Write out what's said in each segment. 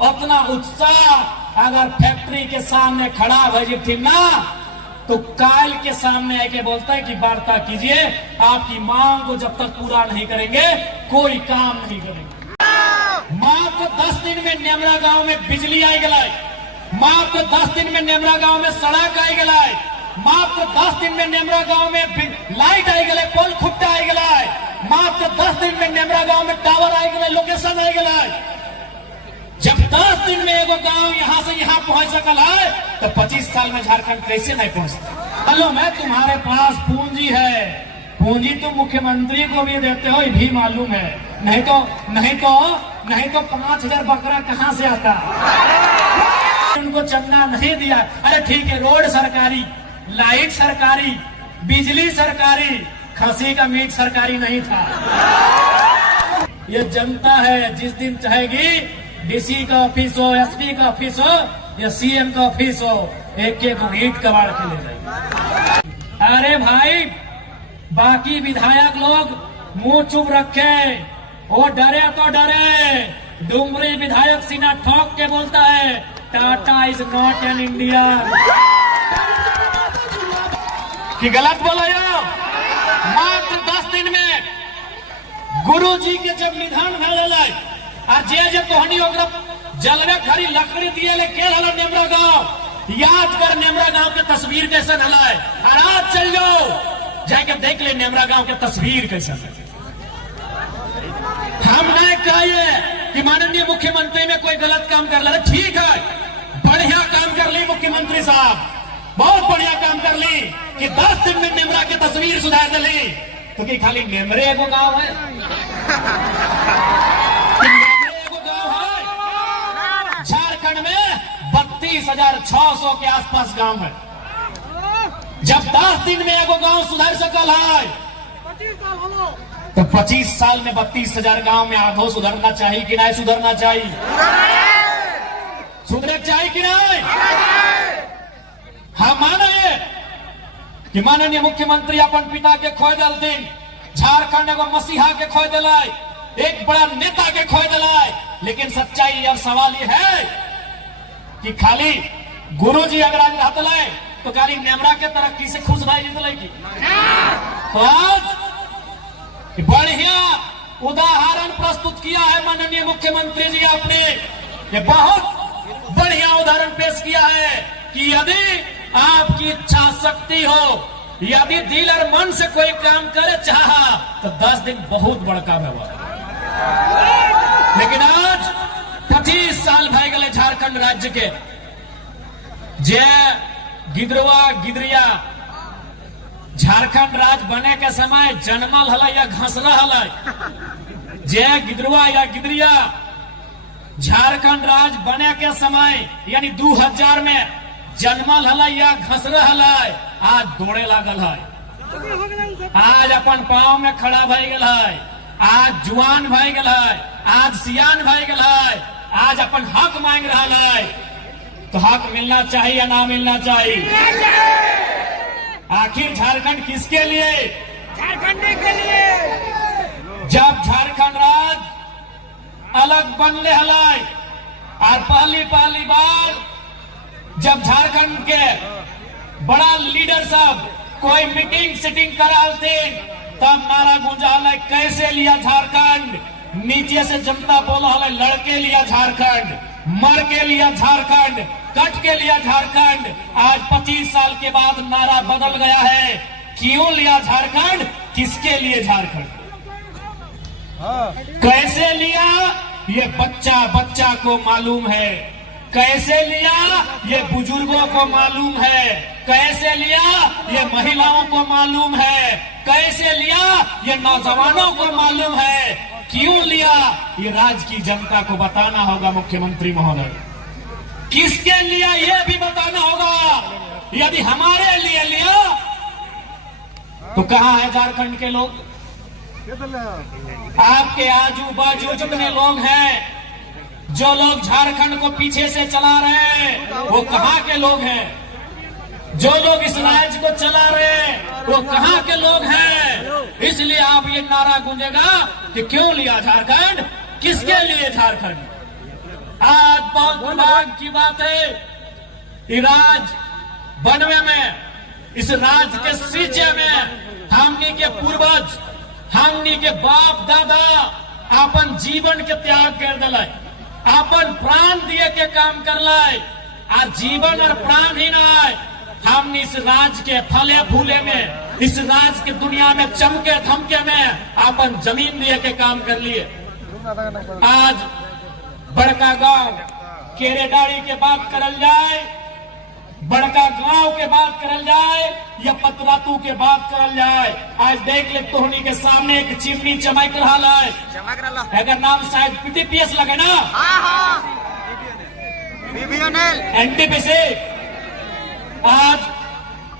उतना उत्साह अगर फैक्ट्री के सामने खड़ा भई ना तो काल के सामने आके बोलता है कि वार्ता कीजिए, आपकी मांग को जब तक पूरा नहीं करेंगे कोई काम नहीं करेंगे। मात्र 10 दिन में नेमरा गांव में बिजली आई गलाई, मात्र 10 दिन में नेमरा गांव में सड़क आई गलाई, मात्र 10 दिन में नेमरा गांव में लाइट आई गए, पोल खुट्टा आई गए, मात्र 10 दिन में नेमरा गांव में टावर आई गए, लोकेशन आई गए। जब 10 दिन में एगो गांव यहां से यहां पहुंच सकल है तो 25 साल में झारखंड कैसे नहीं पहुंचता। चलो मैं तुम्हारे पास पूंजी है, पूंजी तुम मुख्यमंत्री को भी देते हो ये भी मालूम है, नहीं तो 5,000 बकरा कहां से आता, उनको चंदा नहीं दिया। अरे ठीक है, रोड सरकारी, लाइट सरकारी, बिजली सरकारी, खसी का मीट सरकारी नहीं था। ये जनता है, जिस दिन चाहेगी डीसी का ऑफिस हो, एसपी का ऑफिस हो या सीएम का ऑफिस हो, एक एक ईंट कबाड़ के ले जाएगी। अरे भाई, बाकी विधायक लोग मुंह चुप रखे, वो डरे तो डरे। डुमरी विधायक सीना ठोक के बोलता है Tata is not N India. कि गलत बोला यो? मात्र 10 दिन में गुरु जी के जब निधन भले और जे तोहनी जलवे खरी लकड़ी दिए ले के हला नेमरा गांव, याद कर नेमरा गांव के तस्वीर कैसे हलाए, और आज चल जाओ जाके देख ले नेमरा गांव के तस्वीर कैसे। हम नहीं कहिए कि माननीय मुख्यमंत्री में कोई गलत काम कर रहा है, ठीक है, बढ़िया काम कर ली मुख्यमंत्री साहब, बहुत बढ़िया काम कर ली कि 10 दिन में नेमरा की तस्वीर सुधार दिली। तो कि खाली नेमरे एगो गांव है, झारखंड में 32,600 के आसपास गांव है। जब 10 दिन में एगो गांव सुधर सकल है तो 25 साल में 32,000 गांव में आधो सुधरना चाहिए कि नहीं सुधरना चाहिए? सुधरे चाहिए कि नहीं? हाँ मानिए कि माननीय मुख्यमंत्री अपन पिता के खोए दल दिन, झारखंड एगो मसीहा के खोए दिलाय, एक बड़ा नेता के खोए दिलाय। लेकिन सच्चाई और सवाल ये है कि खाली गुरु जी अगर आज रहते लाए तो खाली नेमरा के तरक्की से खुश भाई की। तो आज बढ़िया उदाहरण प्रस्तुत किया है माननीय मुख्यमंत्री जी, आपने ये बहुत बढ़िया उदाहरण पेश किया है कि यदि आपकी इच्छा शक्ति हो, यदि दिल और मन से कोई काम करे चाहा तो 10 दिन बहुत बड़का व्यवहार। लेकिन आज 25 साल भय गए झारखंड राज्य के, जे गिदरवा गिदरिया झारखंड राज्य बने के समय जन्मल हला या घसरा हला, जे गिदरवा या गिदरिया झारखंड राज्य बने के समय यानी 2000 में जन्मल हला या घसरा हला, आज दौड़े लागल है, आज अपन पांव में खड़ा भय गल है, आज जुआन भय गल है, आज सियान भय गल है, आज अपन हक मांग रहा है। तो हक मिलना चाहिए या ना मिलना चाहिए? आखिर झारखंड किसके लिए? झारखंड के लिए। जब झारखंड राज्य अलग बनने हलाय और पहली बार जब झारखंड के बड़ा लीडर सब कोई मीटिंग सिटिंग कराते तब नारा गूंजा है कैसे लिया झारखंड, नीचे से जनता बोला है लड़के लिया झारखंड, मर के लिया झारखंड, कट के लिया झारखंड। आज 25 साल के बाद नारा बदल गया है, क्यों लिया झारखंड, किसके लिए झारखंड, कैसे लिया ये बच्चा को मालूम है, कैसे लिया ये बुजुर्गों को मालूम है, कैसे लिया ये महिलाओं को मालूम है, कैसे लिया ये नौजवानों को मालूम है, क्यों लिया ये राज्य की जनता को बताना होगा। मुख्यमंत्री महोदय, किसके लिया ये भी बताना होगा। यदि हमारे लिए लिया तो कहां है झारखंड के लोग? आपके आजू बाजू जितने लोग हैं, जो लोग झारखंड को पीछे से चला रहे हैं, वो कहां के लोग हैं? जो लोग इस राज्य को चला रहे हैं वो कहां के लोग हैं? इसलिए आप ये नारा गूंजेगा कि क्यों लिया झारखंड, किसके लिए झारखंड। आज बहुत दुर्भाग्य की बात है कि राज बनवे में, इस राज के सींचे में हमनी के पूर्वज, हमनी के बाप दादा अपन जीवन के त्याग कर दिला, अपन प्राण दिए के काम कर लाए। आ जीवन और प्राण ही ना, हमने इस राज के फले फूले में, इस राज की दुनिया में चमके धमके में अपन जमीन दिए के काम कर लिए। आज बड़का गांव केरेडाड़ी के बात करल जाए, बड़का गांव के बात करल जाए या पतरातू के बात करल जाए, आज देख ले तोहनी के सामने एक चिमनी चमक रहा है, अगर नाम शायद पीटीपीएस लगे ना, एनटीपीसी। आज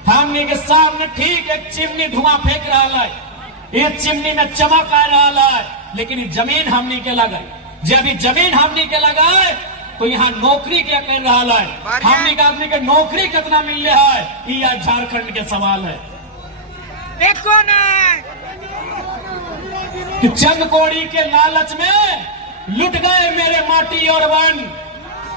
हमने के सामने ठीक एक चिमनी धुआं फेंक रहा है, ये चिमनी में चमक आ रहा है, लेकिन जमीन हमने के लगा, जब जमीन हमने के लगाए तो यहाँ नौकरी क्या कर रहा है, हमने के आदमी के नौकरी कितना मिल रहा है, ये झारखंड के सवाल है। देखो ना कि चंद कौड़ी के लालच में लुट गए मेरे माटी और वन,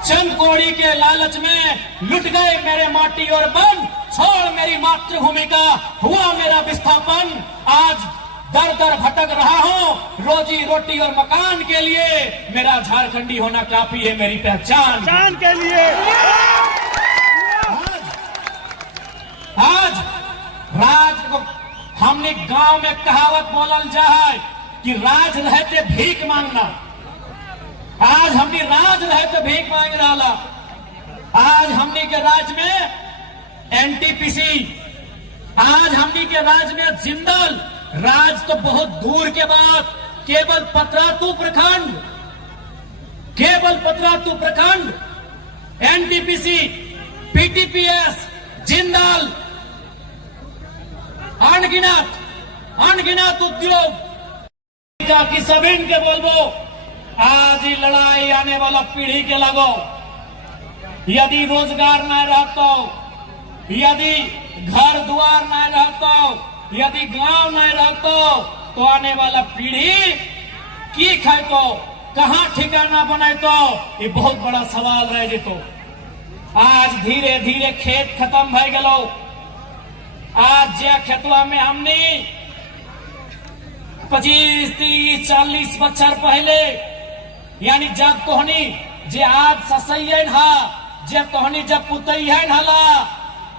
चंद कौड़ी के लालच में लुट गए मेरे माटी और वन, छोड़ मेरी मातृभूमि का हुआ मेरा विस्थापन। आज दर दर भटक रहा हूँ रोजी रोटी और मकान के लिए, मेरा झारखंडी होना काफी है मेरी पहचान के लिए। आज राज को हमने गांव में कहावत बोलल जाए कि राज रहते भीख मांगना, आज हमने राज रहते भीख मांग रहा। आज हमने के राज में एनटीपीसी, आज हमने के राज में जिंदल, राज तो बहुत दूर के बाद केवल पतरातू प्रखंड, केवल पतरातू प्रखंड, एनटीपीसी, पीटीपीएस, जिंदल, अनगिनत उद्योग की सभी के बोलबो, आज ही लड़ाई आने वाला पीढ़ी के लगो। यदि रोजगार न रहता, यदि घर द्वार न रहता, यदि गांव न रहता, तो आने वाला पीढ़ी की खातो, कहाँ ठिकाना बनातो, ये बहुत बड़ा सवाल रह जेतो। आज धीरे धीरे खेत खत्म भय गलो। आज जे खेतवा में हमने 25, 30, 40 बच्चर पहले, यानी जब तोहनी जे आज ससैयन हा, जब तोहनी जब पुतैयन हला,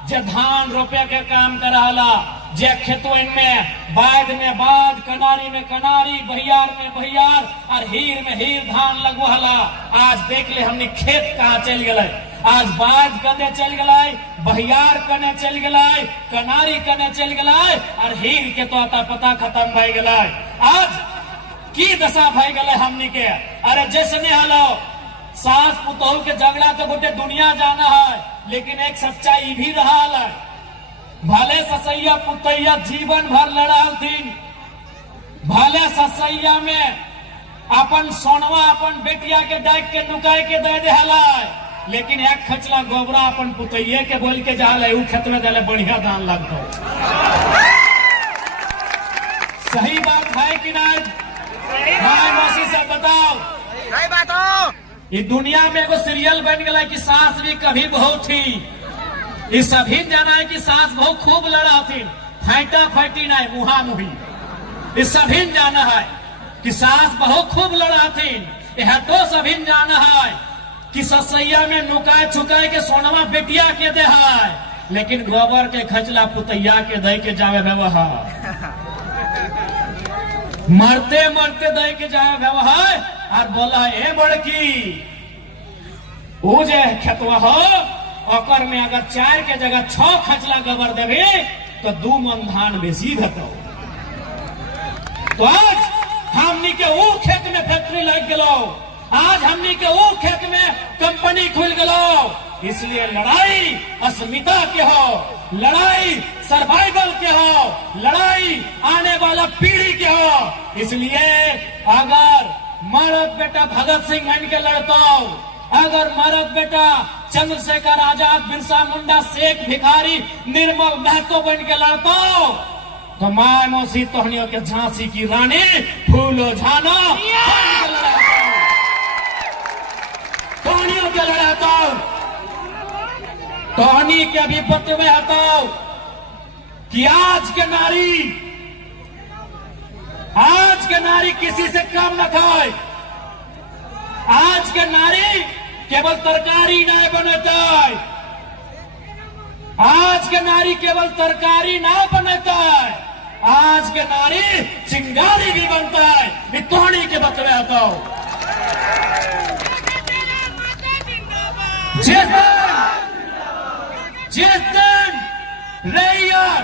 जे धान रोपे के काम करहला, जे खेतवन में बाध में बाध, कनारी में कनारी, बहियार में बहियार और हीर में हीर धान लगवहला। आज देख ले हमने खेत कहाँ चल गए, आज बाध कने चल गए, बहियार कने चल गए, कनारी कने चल गए और हीर के तो आता पता खत्म भय गए। आज की दशा भय गए हमनी के। अरे जैसने हलो सास पुतोह के झगड़ा तो गोटे दुनिया जाना है, लेकिन एक सच्चाई भी रहा है, भले ससैया पुतैया जीवन भर लड़ल थी, भले ससैया में अपन सोनवा अपन बेटिया के डाक के नुकाय के दे देहला, लेकिन एक खचला गोबरा अपन पुतैये के बोल के जाले उ खेत में देले बढ़िया दान लगता। सही बात है कि नहीं? भाई मौसी से बताओ, सही बात हो। ये दुनिया में एगो सीरियल बन गया कि सास भी कभी बहू थी, ये सभी जाना है कि सास बहू खूब लड़ा थी, फैटा फैटी नहीं मुहा मुही, ये सभी जाना है कि सास बहू खूब लड़ा थी। यह तो सभी जाना है कि ससैया में नुकाय छुकाय के सोनवा बेटिया के दे है, लेकिन गोबर के खचला पुतैया के दे के जावे व्यवहार, मरते मरते दे के जावे व्यवहार। और बोला ए बड़की वो जे खेतवा हो ओकर में अगर 4 के जगह 6 खचला गोबर देवे तो 2 मन धान बेसी भेटो। तो आज हमनी के वो खेत में फैक्ट्री लग गलो, आज हमनी के वो खेत में कंपनी खुल गलो। इसलिए लड़ाई अस्मिता के हो, लड़ाई सर्वाइवल के हो, लड़ाई आने वाला पीढ़ी के हो। इसलिए अगर मरद बेटा भगत सिंह बन के लड़ता, अगर मरद बेटा चंद्रशेखर आजाद, बिरसा मुंडा, शेख भिखारी, निर्मल महतो बन के लड़ता, तो माय मौसी तोहनियों के झांसी की रानी फूलो झानो के लड़े हताओ, तोहनी के अभी बतवे हताओ कि आज के नारी किसी से कम न खाए। आज के नारी केवल तरकारी नहीं बनता, आज के नारी केवल तरकारी ना बनता है, आज के नारी चिंगारी भी बनता है। बितौनी के बतवे हताओ। जिस दिन रैयत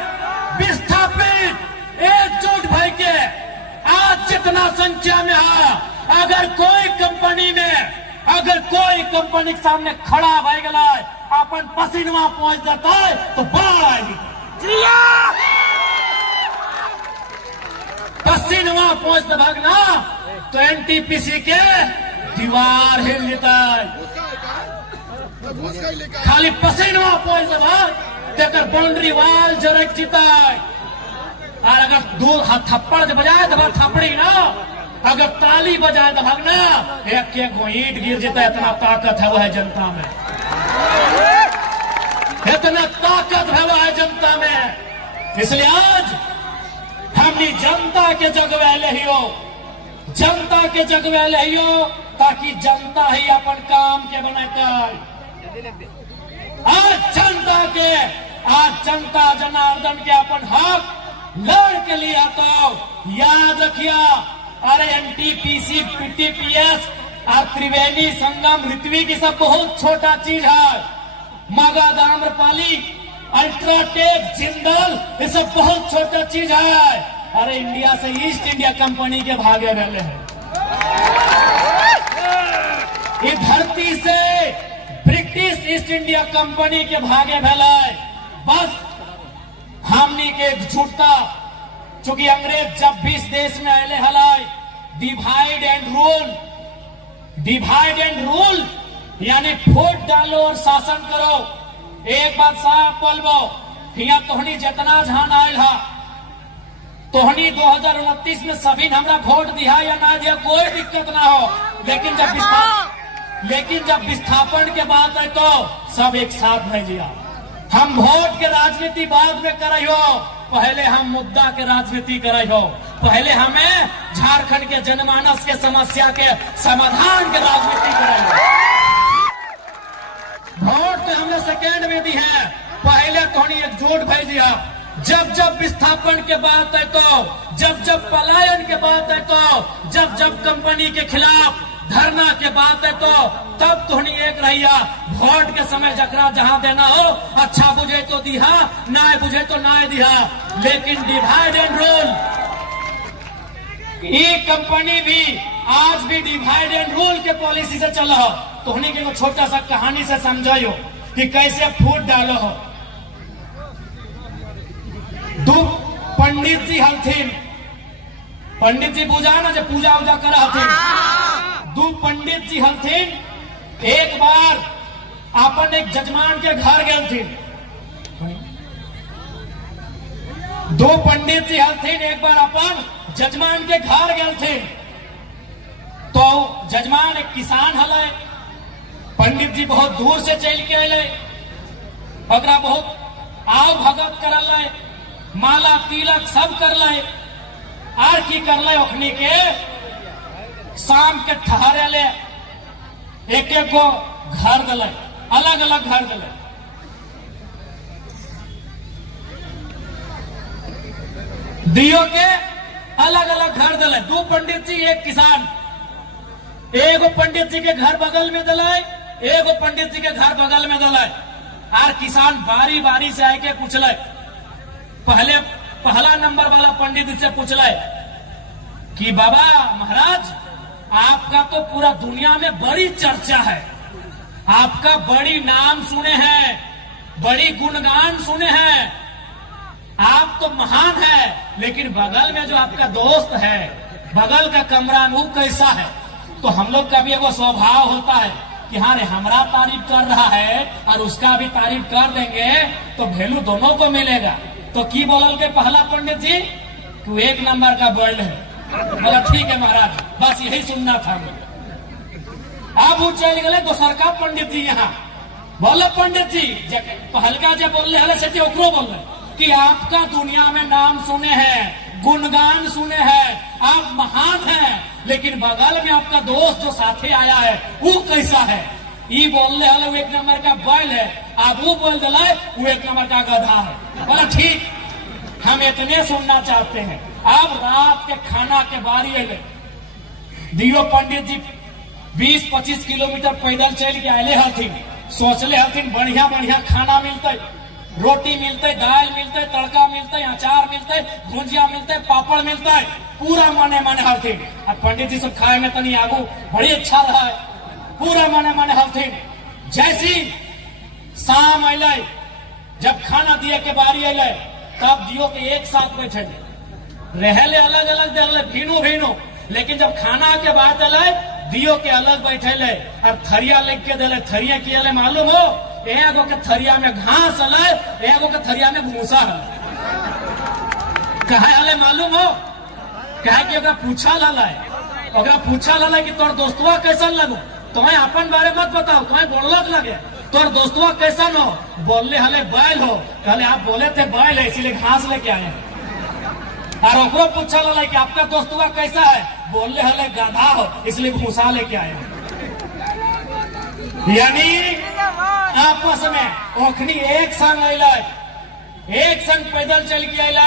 विस्थापित एकजुट भय के आज जितना संख्या में है, अगर कोई कंपनी के सामने खड़ा भय गला अपन पसीनवा पहुंच जाता है तो बाढ़ आएगी। पसीनवा पहुंचता भागना तो एनटीपीसी के दीवार हिल लेता है। खाली पसीनवा पहुंचता भाग तेकर बाउंड्री वाल जरक जीता है। और अगर दो थप्पड़ बजाए तो भाग थप्पड़ी ना, अगर ताली बजाए तो भागना एक ईंट गिर जाता है। इतना ताकत है वह जनता में, इतना ताकत है वह जनता में। इसलिए आज हमने जनता के जगवे ही हो, जनता के जगवे ही हो, ताकि जनता ही अपन काम के बनाता है। आज जनता जनार्दन के अपन हक लड़ के लिए तो याद रखिया। अरे एनटीपीसी, पीटीपीएस और त्रिवेणी संगम, ऋत्विक की सब बहुत छोटा चीज है। मगध, आम्रपाली, अल्ट्राटेक, जिंदल, ये सब बहुत छोटा चीज है। अरे इंडिया से ईस्ट इंडिया कंपनी के भागे वाले हैं। ये धरती से ब्रिटिश ईस्ट इंडिया कंपनी के भागे वाले बस हमनी के झूठता। चूंकि अंग्रेज जब भी इस देश में आए हलाई डिवाइड एंड रूल यानी फूट डालो और शासन करो। एक बात साफ बोलबो, हिया तोहनी जितना जहां आयल है, तोहनी 2029 में सभी हमरा वोट दिया या ना दिया कोई दिक्कत ना हो, लेकिन जब विस्थापन के बात है तो सब एक साथ नहीं दिया। हम वोट के राजनीति बाद में करे हो, पहले हम मुद्दा के राजनीति करे हो। पहले हमें झारखंड के जनमानस के समस्या के समाधान के राजनीति करे हो। वोट तो हमने सेकेंड में दी है, पहले तो एकजुट भेज दिया। जब विस्थापन के बात है तो, जब पलायन के बात है तो, जब कंपनी के खिलाफ धरना के बात है तो तब तोहनी एक रहिया। वोट के समय जकरा जहां देना हो, अच्छा बुझे तो दिहा, ना बुझे तो ना दिहा। लेकिन डिवाइड एंड रूल, ये कंपनी भी आज भी डिवाइड एंड रूल के पॉलिसी से चल हो। तोहनी के छोटा सा कहानी से समझायो कि कैसे फूट डालो हो। दो पंडित जी हलथिन, पंडित जी पूजा ना जब पूजा उजा कर हथिन, दो पंडित जी हलथिन। एक बार अपन एक जजमान के घर गए थे। दो पंडित जी हलथिन, एक बार अपन जजमान के घर गए थे। तो जजमान एक किसान हल, पंडित जी बहुत दूर से चल के अले, ओकरा बहुत आव भगत करल, माला तिलक सब करल। आर की करल, ओखनी के शाम के ठहरे ले एक गो घर दिल, अलग अलग घर दिल। दियो के अलग अलग घर दिल। दो पंडित जी एक किसान, एगो पंडित जी के घर बगल में दिल, एगो पंडित जी के घर बगल में दिल। आर किसान बारी बारी से आके पूछल, पहला नंबर वाला पंडित जी से पूछल कि बाबा महाराज, आपका तो पूरा दुनिया में बड़ी चर्चा है, आपका बड़ी नाम सुने हैं, बड़ी गुणगान सुने हैं, आप तो महान है। लेकिन बगल में जो आपका दोस्त है, बगल का कमरा वो कैसा है? तो हम लोग का भी वो स्वभाव होता है कि हाँ रे, हमारा तारीफ कर रहा है और उसका भी तारीफ कर देंगे तो वैल्यू दोनों को मिलेगा। तो की बोलल के पहला पंडित जी कि एक नंबर का वर्ल्ड है। बोला ठीक है महाराज, बस यही सुनना था। अब वो चल गए दोसर का पंडित जी यहाँ बोले पंडित जी पहलका जब बोल रहे से ओकरो बोल रहे कि आपका दुनिया में नाम सुने हैं, गुणगान सुने हैं, आप महान हैं, लेकिन बगल में आपका दोस्त जो साथे आया है वो कैसा है? ये बोल रहे वो एक नंबर का बैल है, आप वो बोल दिलाए वो एक नंबर का गधा है। बोला ठीक, हम इतने सुनना चाहते हैं। अब रात के खाना के बारी है, दियो पंडित जी 20-25 किलोमीटर पैदल चल के आये हथिन, सोचले हथिन बढ़िया बढ़िया खाना मिलते, रोटी मिलते, दाल मिलते, तड़का मिलते, अचार मिलते, भुजिया मिलते, पापड़ मिलते, पूरा माने माने हथिन। अब पंडित जी सब खाए में तनी आगू बड़ी अच्छा रहा है, पूरा माने माने हथिन। जैसी शाम अल जब खाना दिए के बारी अल तब दियो के एक साथ बैठे रहले, अलग अलग दे भीनो भीनो, लेकिन जब खाना के बाद अल दियो के अलग बैठे ले और थरिया लेके के दिले। थरिया किया मालूम हो? एगो के थरिया में घास अल, एगो के थरिया में भूसा हल। कहे हले मालूम हो? कहे कि ओकरा पूछा ललाय, ओकरा पूछा ललाय कि तोर दोस्तवा कैसन लगो? तुम्हें अपन बारे मत बताओ, तुम्हें बोलक लगे तोर दोस्तवा कैसन हो? बोलले हले बैल हो। कहले आप बोले थे बैल है इसीलिए घास लेके आए। और ओकरो पूछा ललाय कि आपका दोस्तवा कैसा है? बोलले हले गधा हो इसलिए भूसा लेके आए। यानी आपस में ओखनी एक संग अल, एक संग पैदल चल के अल,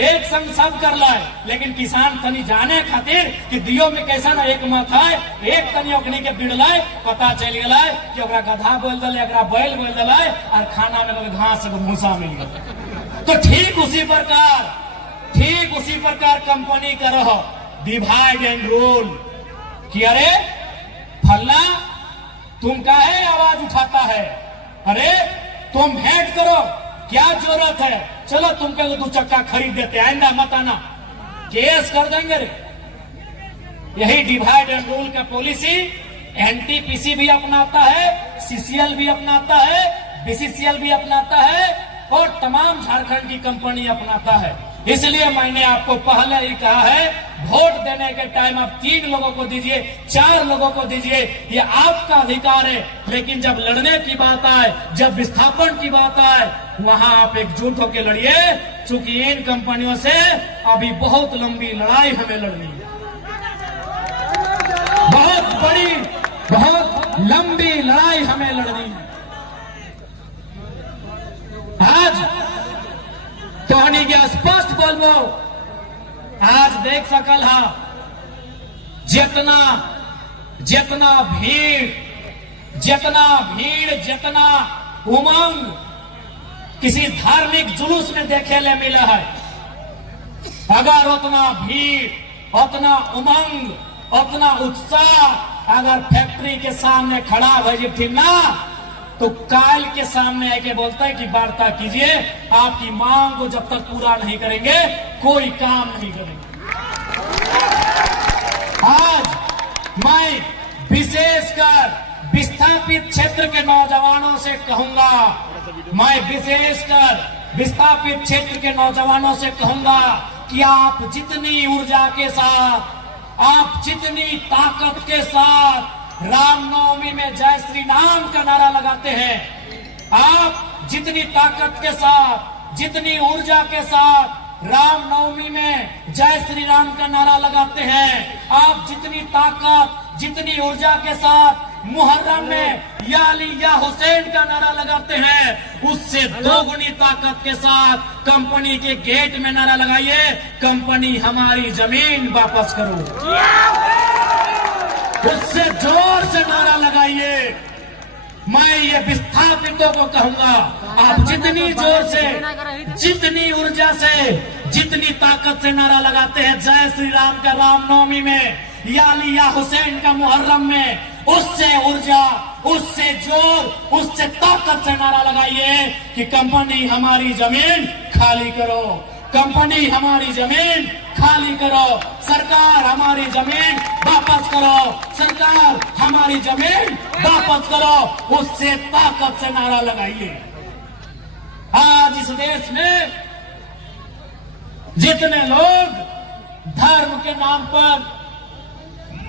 एक संग सब कर लाए, लेकिन किसान तनी जाने खातिर कि दियो में कैसा ना एक मत है, एक तनी ओखनी के बिड़लाय, पता चल गया कि ओकरा गधा बोल दिले, ओकरा बैल बोल दिले, और खाना में घास भूसा मिल गया। तो ठीक उसी प्रकार कंपनी का रहो डिवाइड एंड रूल कि अरे फल्ला तुम काहे आवाज उठाता है, अरे तुम भेंट करो, क्या जरूरत है, चलो तुमको 2 चक्का खरीद देते, आइंदा मत आना, केस कर देंगे रे। यही डिवाइड एंड रूल का पॉलिसी एनटीपीसी भी अपनाता है, सीसीएल भी अपनाता है, बीसीसीएल भी अपनाता है, और तमाम झारखंड की कंपनी अपनाता है। इसलिए मैंने आपको पहले ही कहा है, वोट देने के टाइम आप 3 लोगों को दीजिए, 4 लोगों को दीजिए, ये आपका अधिकार है। लेकिन जब लड़ने की बात आए, जब विस्थापन की बात आए, वहां आप एकजुट होकर लड़िए, चूंकि इन कंपनियों से अभी बहुत लंबी लड़ाई हमें लड़नी है, बहुत बड़ी, बहुत लंबी लड़ाई हमें लड़नी है। आज तो हनी के स्पष्ट बोलबो, आज देख सकल हा जितना भीड़, जितना उमंग किसी धार्मिक जुलूस में देखे ले मिला है, अगर उतना भीड़, उतना उमंग, उतना उत्साह अगर फैक्ट्री के सामने खड़ा भई ना, तो काल के सामने आके बोलता है कि वार्ता कीजिए, आपकी मांग को जब तक पूरा नहीं करेंगे कोई काम नहीं करेंगे। आज मैं विशेषकर विस्थापित क्षेत्र के नौजवानों से कहूंगा, मैं विशेषकर विस्थापित क्षेत्र के नौजवानों से कहूंगा कि आप जितनी ऊर्जा के साथ, आप जितनी ताकत के साथ रामनवमी में जय श्री राम का नारा लगाते हैं, आप जितनी ताकत के साथ, जितनी ऊर्जा के साथ रामनवमी में जय श्री राम का नारा लगाते हैं, आप जितनी ताकत, जितनी ऊर्जा के साथ मुहर्रम में या अली या हुसैन का नारा लगाते हैं, उससे 2 गुनी ताकत के साथ कंपनी के गेट में नारा लगाइए, कंपनी हमारी जमीन वापस करो। उससे जोर से नारा लगाइए। मैं ये विस्थापितों को कहूंगा, आप जितनी जोर से, जितनी ऊर्जा से, जितनी ताकत से नारा लगाते हैं जय श्री राम का रामनवमी में या अली या हुसैन का मुहर्रम में, उससे ऊर्जा, उससे जोर, उससे ताकत से नारा लगाइए कि कंपनी हमारी जमीन खाली करो, कंपनी हमारी जमीन खाली करो, सरकार हमारी जमीन वापस करो, सरकार हमारी जमीन वापस करो, उससे ताकत से नारा लगाइए। आज इस देश में जितने लोग धर्म के नाम पर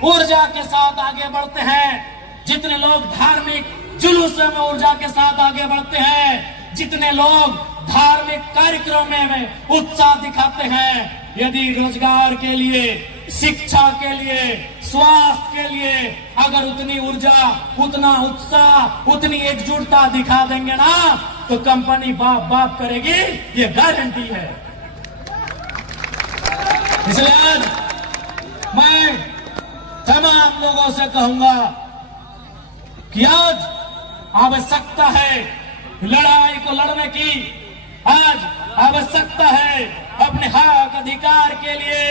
ऊर्जा के साथ आगे बढ़ते हैं, जितने लोग धार्मिक जुलूस में ऊर्जा के साथ आगे बढ़ते हैं, जितने लोग धार्मिक कार्यक्रमों में उत्साह दिखाते हैं, यदि रोजगार के लिए, शिक्षा के लिए, स्वास्थ्य के लिए अगर उतनी ऊर्जा, उतना उत्साह, उतनी एकजुटता दिखा देंगे ना, तो कंपनी बाप बाप करेगी, ये गारंटी है। इसलिए आज मैं तमाम लोगों से कहूंगा कि आज आवश्यकता है लड़ाई को लड़ने की, आज आवश्यकता है अपने हक अधिकार के लिए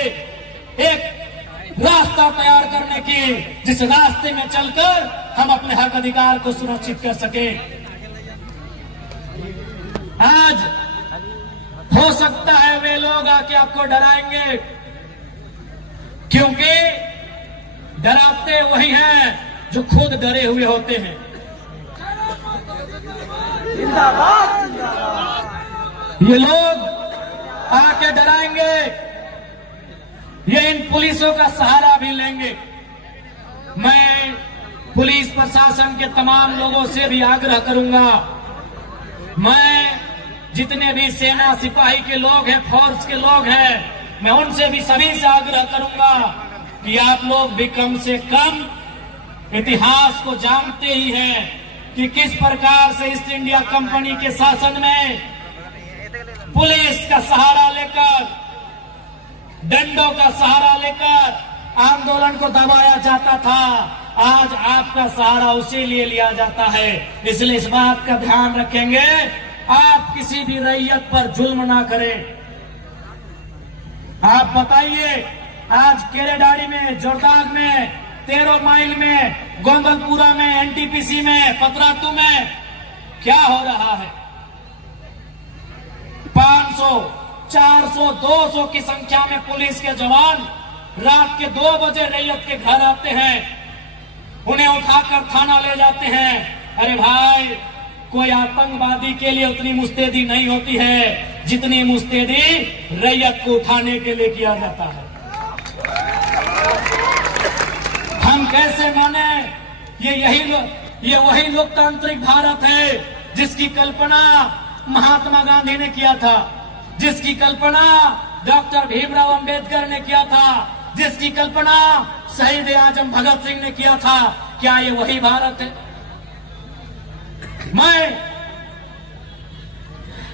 एक रास्ता तैयार करने की, जिस रास्ते में चलकर हम अपने हक अधिकार को सुरक्षित कर सके। आज हो सकता है वे लोग आके आपको डराएंगे, क्योंकि डराते वही हैं जो खुद डरे हुए होते हैं। ये लोग आके डराएंगे, ये इन पुलिसों का सहारा भी लेंगे। मैं पुलिस प्रशासन के तमाम लोगों से भी आग्रह करूंगा, मैं जितने भी सेना सिपाही के लोग हैं, फोर्स के लोग हैं, मैं उनसे भी सभी से आग्रह करूंगा कि आप लोग भी कम से कम इतिहास को जानते ही हैं कि किस प्रकार से ईस्ट इंडिया कंपनी के शासन में पुलिस का सहारा लेकर, डंडों का सहारा लेकर आंदोलन को दबाया जाता था। आज आपका सहारा उसी लिए लिया जाता है। इसलिए इस बात का ध्यान रखेंगे, आप किसी भी रैयत पर जुल्म ना करें। आप बताइए, आज केरेडाड़ी में, जोरदाग में, 13 माइल में, गोंदलपुरा में, एनटीपीसी में, पतरातू में क्या हो रहा है? 500, 400, 200 की संख्या में पुलिस के जवान रात के 2 बजे रैयत के घर आते हैं, उन्हें उठाकर थाना ले जाते हैं। अरे भाई, कोई आतंकवादी के लिए उतनी मुस्तैदी नहीं होती है जितनी मुस्तैदी रैयत को उठाने के लिए किया जाता है। हम कैसे माने? ये वही लोकतांत्रिक भारत है जिसकी कल्पना महात्मा गांधी ने किया था, जिसकी कल्पना डॉक्टर भीमराव अंबेडकर ने किया था, जिसकी कल्पना शहीद आजम भगत सिंह ने किया था। क्या ये वही भारत है? मैं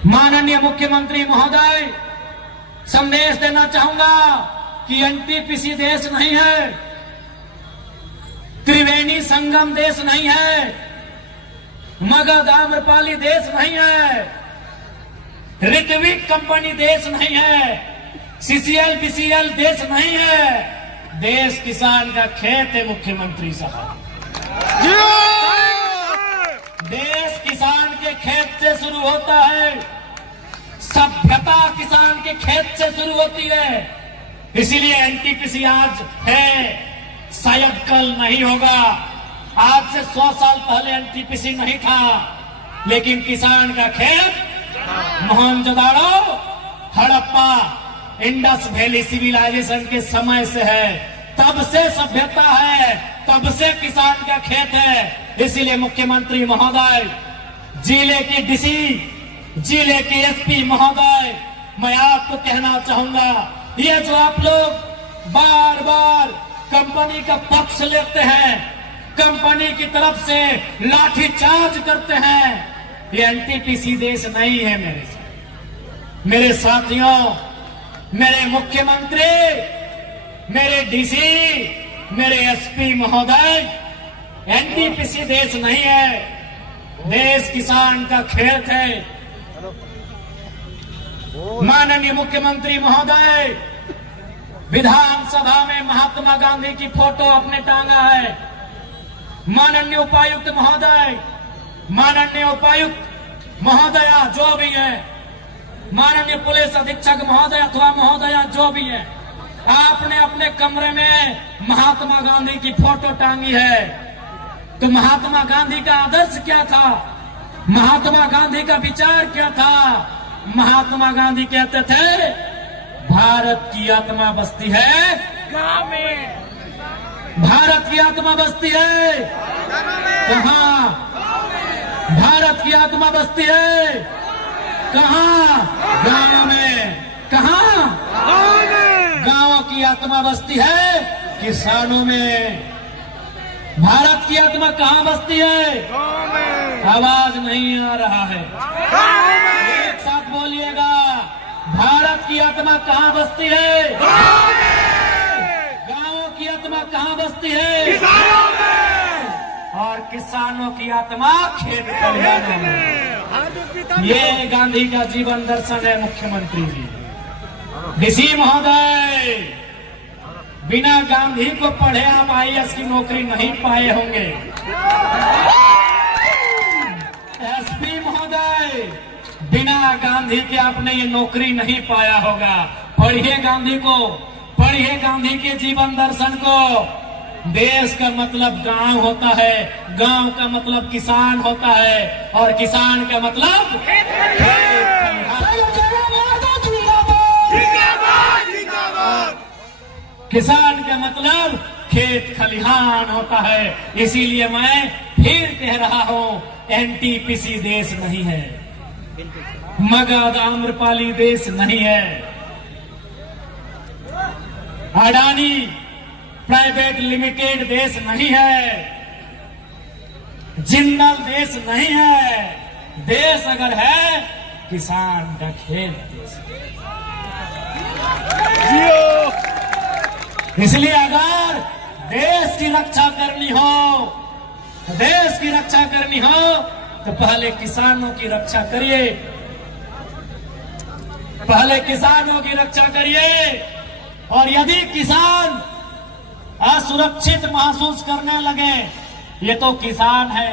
माननीय मुख्यमंत्री महोदय संदेश देना चाहूंगा कि एनटीपीसी देश नहीं है, त्रिवेणी संगम देश नहीं है, मगध आम्रपाली देश नहीं है, ऋत्विक कंपनी देश नहीं है, सीसीएल बीसीएल देश नहीं है। देश किसान का खेत है मुख्यमंत्री साहब। देश किसान के खेत से शुरू होता है, सभ्यता किसान के खेत से शुरू होती है। इसीलिए एनटीपीसी आज है, शायद कल नहीं होगा। आज से 100 साल पहले एनटीपीसी नहीं था, लेकिन किसान का खेत Mohenjodaro, Harappa, Indus valley civilisation के समय से है। तब से सभ्यता है, तब से किसान का खेत है। इसीलिए मुख्यमंत्री महोदय, जिले के डीसी, जिले के एसपी महोदय, मैं आपको कहना चाहूंगा, ये जो आप लोग बार बार कंपनी का पक्ष लेते हैं, कंपनी की तरफ से लाठीचार्ज करते हैं, ये एनटीपीसी देश नहीं है। मेरे साथियों, मेरे मुख्यमंत्री, मेरे डीसी, मेरे एसपी महोदय, एनटीपीसी देश नहीं है, देश किसान का खेत है। माननीय मुख्यमंत्री महोदय विधानसभा में महात्मा गांधी की फोटो अपने टांगा है। माननीय उपायुक्त महोदय, माननीय उपायुक्त महोदया जो भी है, माननीय पुलिस अधीक्षक महोदय अथवा महोदया जो भी है, आपने अपने कमरे में महात्मा गांधी की फोटो टांगी है। तो महात्मा गांधी का आदर्श क्या था? महात्मा गांधी का विचार क्या था? महात्मा गांधी कहते थे, भारत की आत्मा बसती है गांव में, भारत की आत्मा बसती है कहाँ? भारत की आत्मा बसती है कहाँ? गांव में। कहाँ? गांवों की आत्मा बसती है किसानों में। भारत की आत्मा कहाँ बसती है? आवाज नहीं आ रहा है, एक साथ बोलिएगा। भारत की आत्मा कहाँ बसती है? गांवों की आत्मा कहाँ बसती है? और किसानों की आत्मा खेत खलिहानों में। ये गांधी का जीवन दर्शन है मुख्यमंत्री जी। ऋषि महोदय, बिना गांधी को पढ़े आप IAS की नौकरी नहीं पाए होंगे। SP महोदय, बिना गांधी के आपने ये नौकरी नहीं पाया होगा। पढ़िए गांधी को, पढ़िए गांधी के जीवन दर्शन को। देश का मतलब गांव होता है, गांव का मतलब किसान होता है, और किसान का मतलब किसान का मतलब खेत खलिहान होता है। इसीलिए मैं फिर कह रहा हूं, NTPC देश नहीं है, मगध आम्रपाली देश नहीं है, अडानी प्राइवेट लिमिटेड देश नहीं है, जिंदल देश नहीं है। देश अगर है किसान का खेत देश है। इसलिए अगर देश की रक्षा करनी हो, देश की रक्षा करनी हो तो पहले किसानों की रक्षा करिए, पहले किसानों की रक्षा करिए। और यदि किसान असुरक्षित महसूस करने लगे, ये तो किसान है,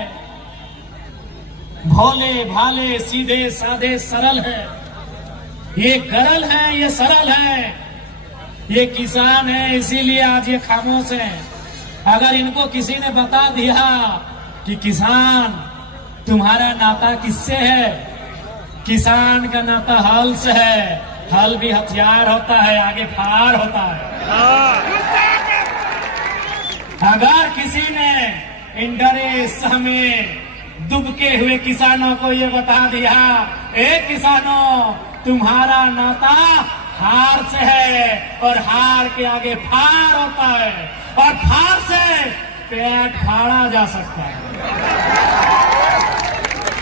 भोले भाले सीधे साधे सरल है, ये गरल है, ये सरल है, ये किसान है, इसीलिए आज ये खामोश है। अगर इनको किसी ने बता दिया कि किसान तुम्हारा नाता किससे है, किसान का नाता हल से है, हल भी हथियार होता है, आगे फार होता है। अगर किसी ने इन डरे सहमे दुबके हुए किसानों को ये बता दिया, ए किसानों तुम्हारा नाता हार से है, और हार के आगे फार होता है, और फार से पेट फाड़ा जा सकता है।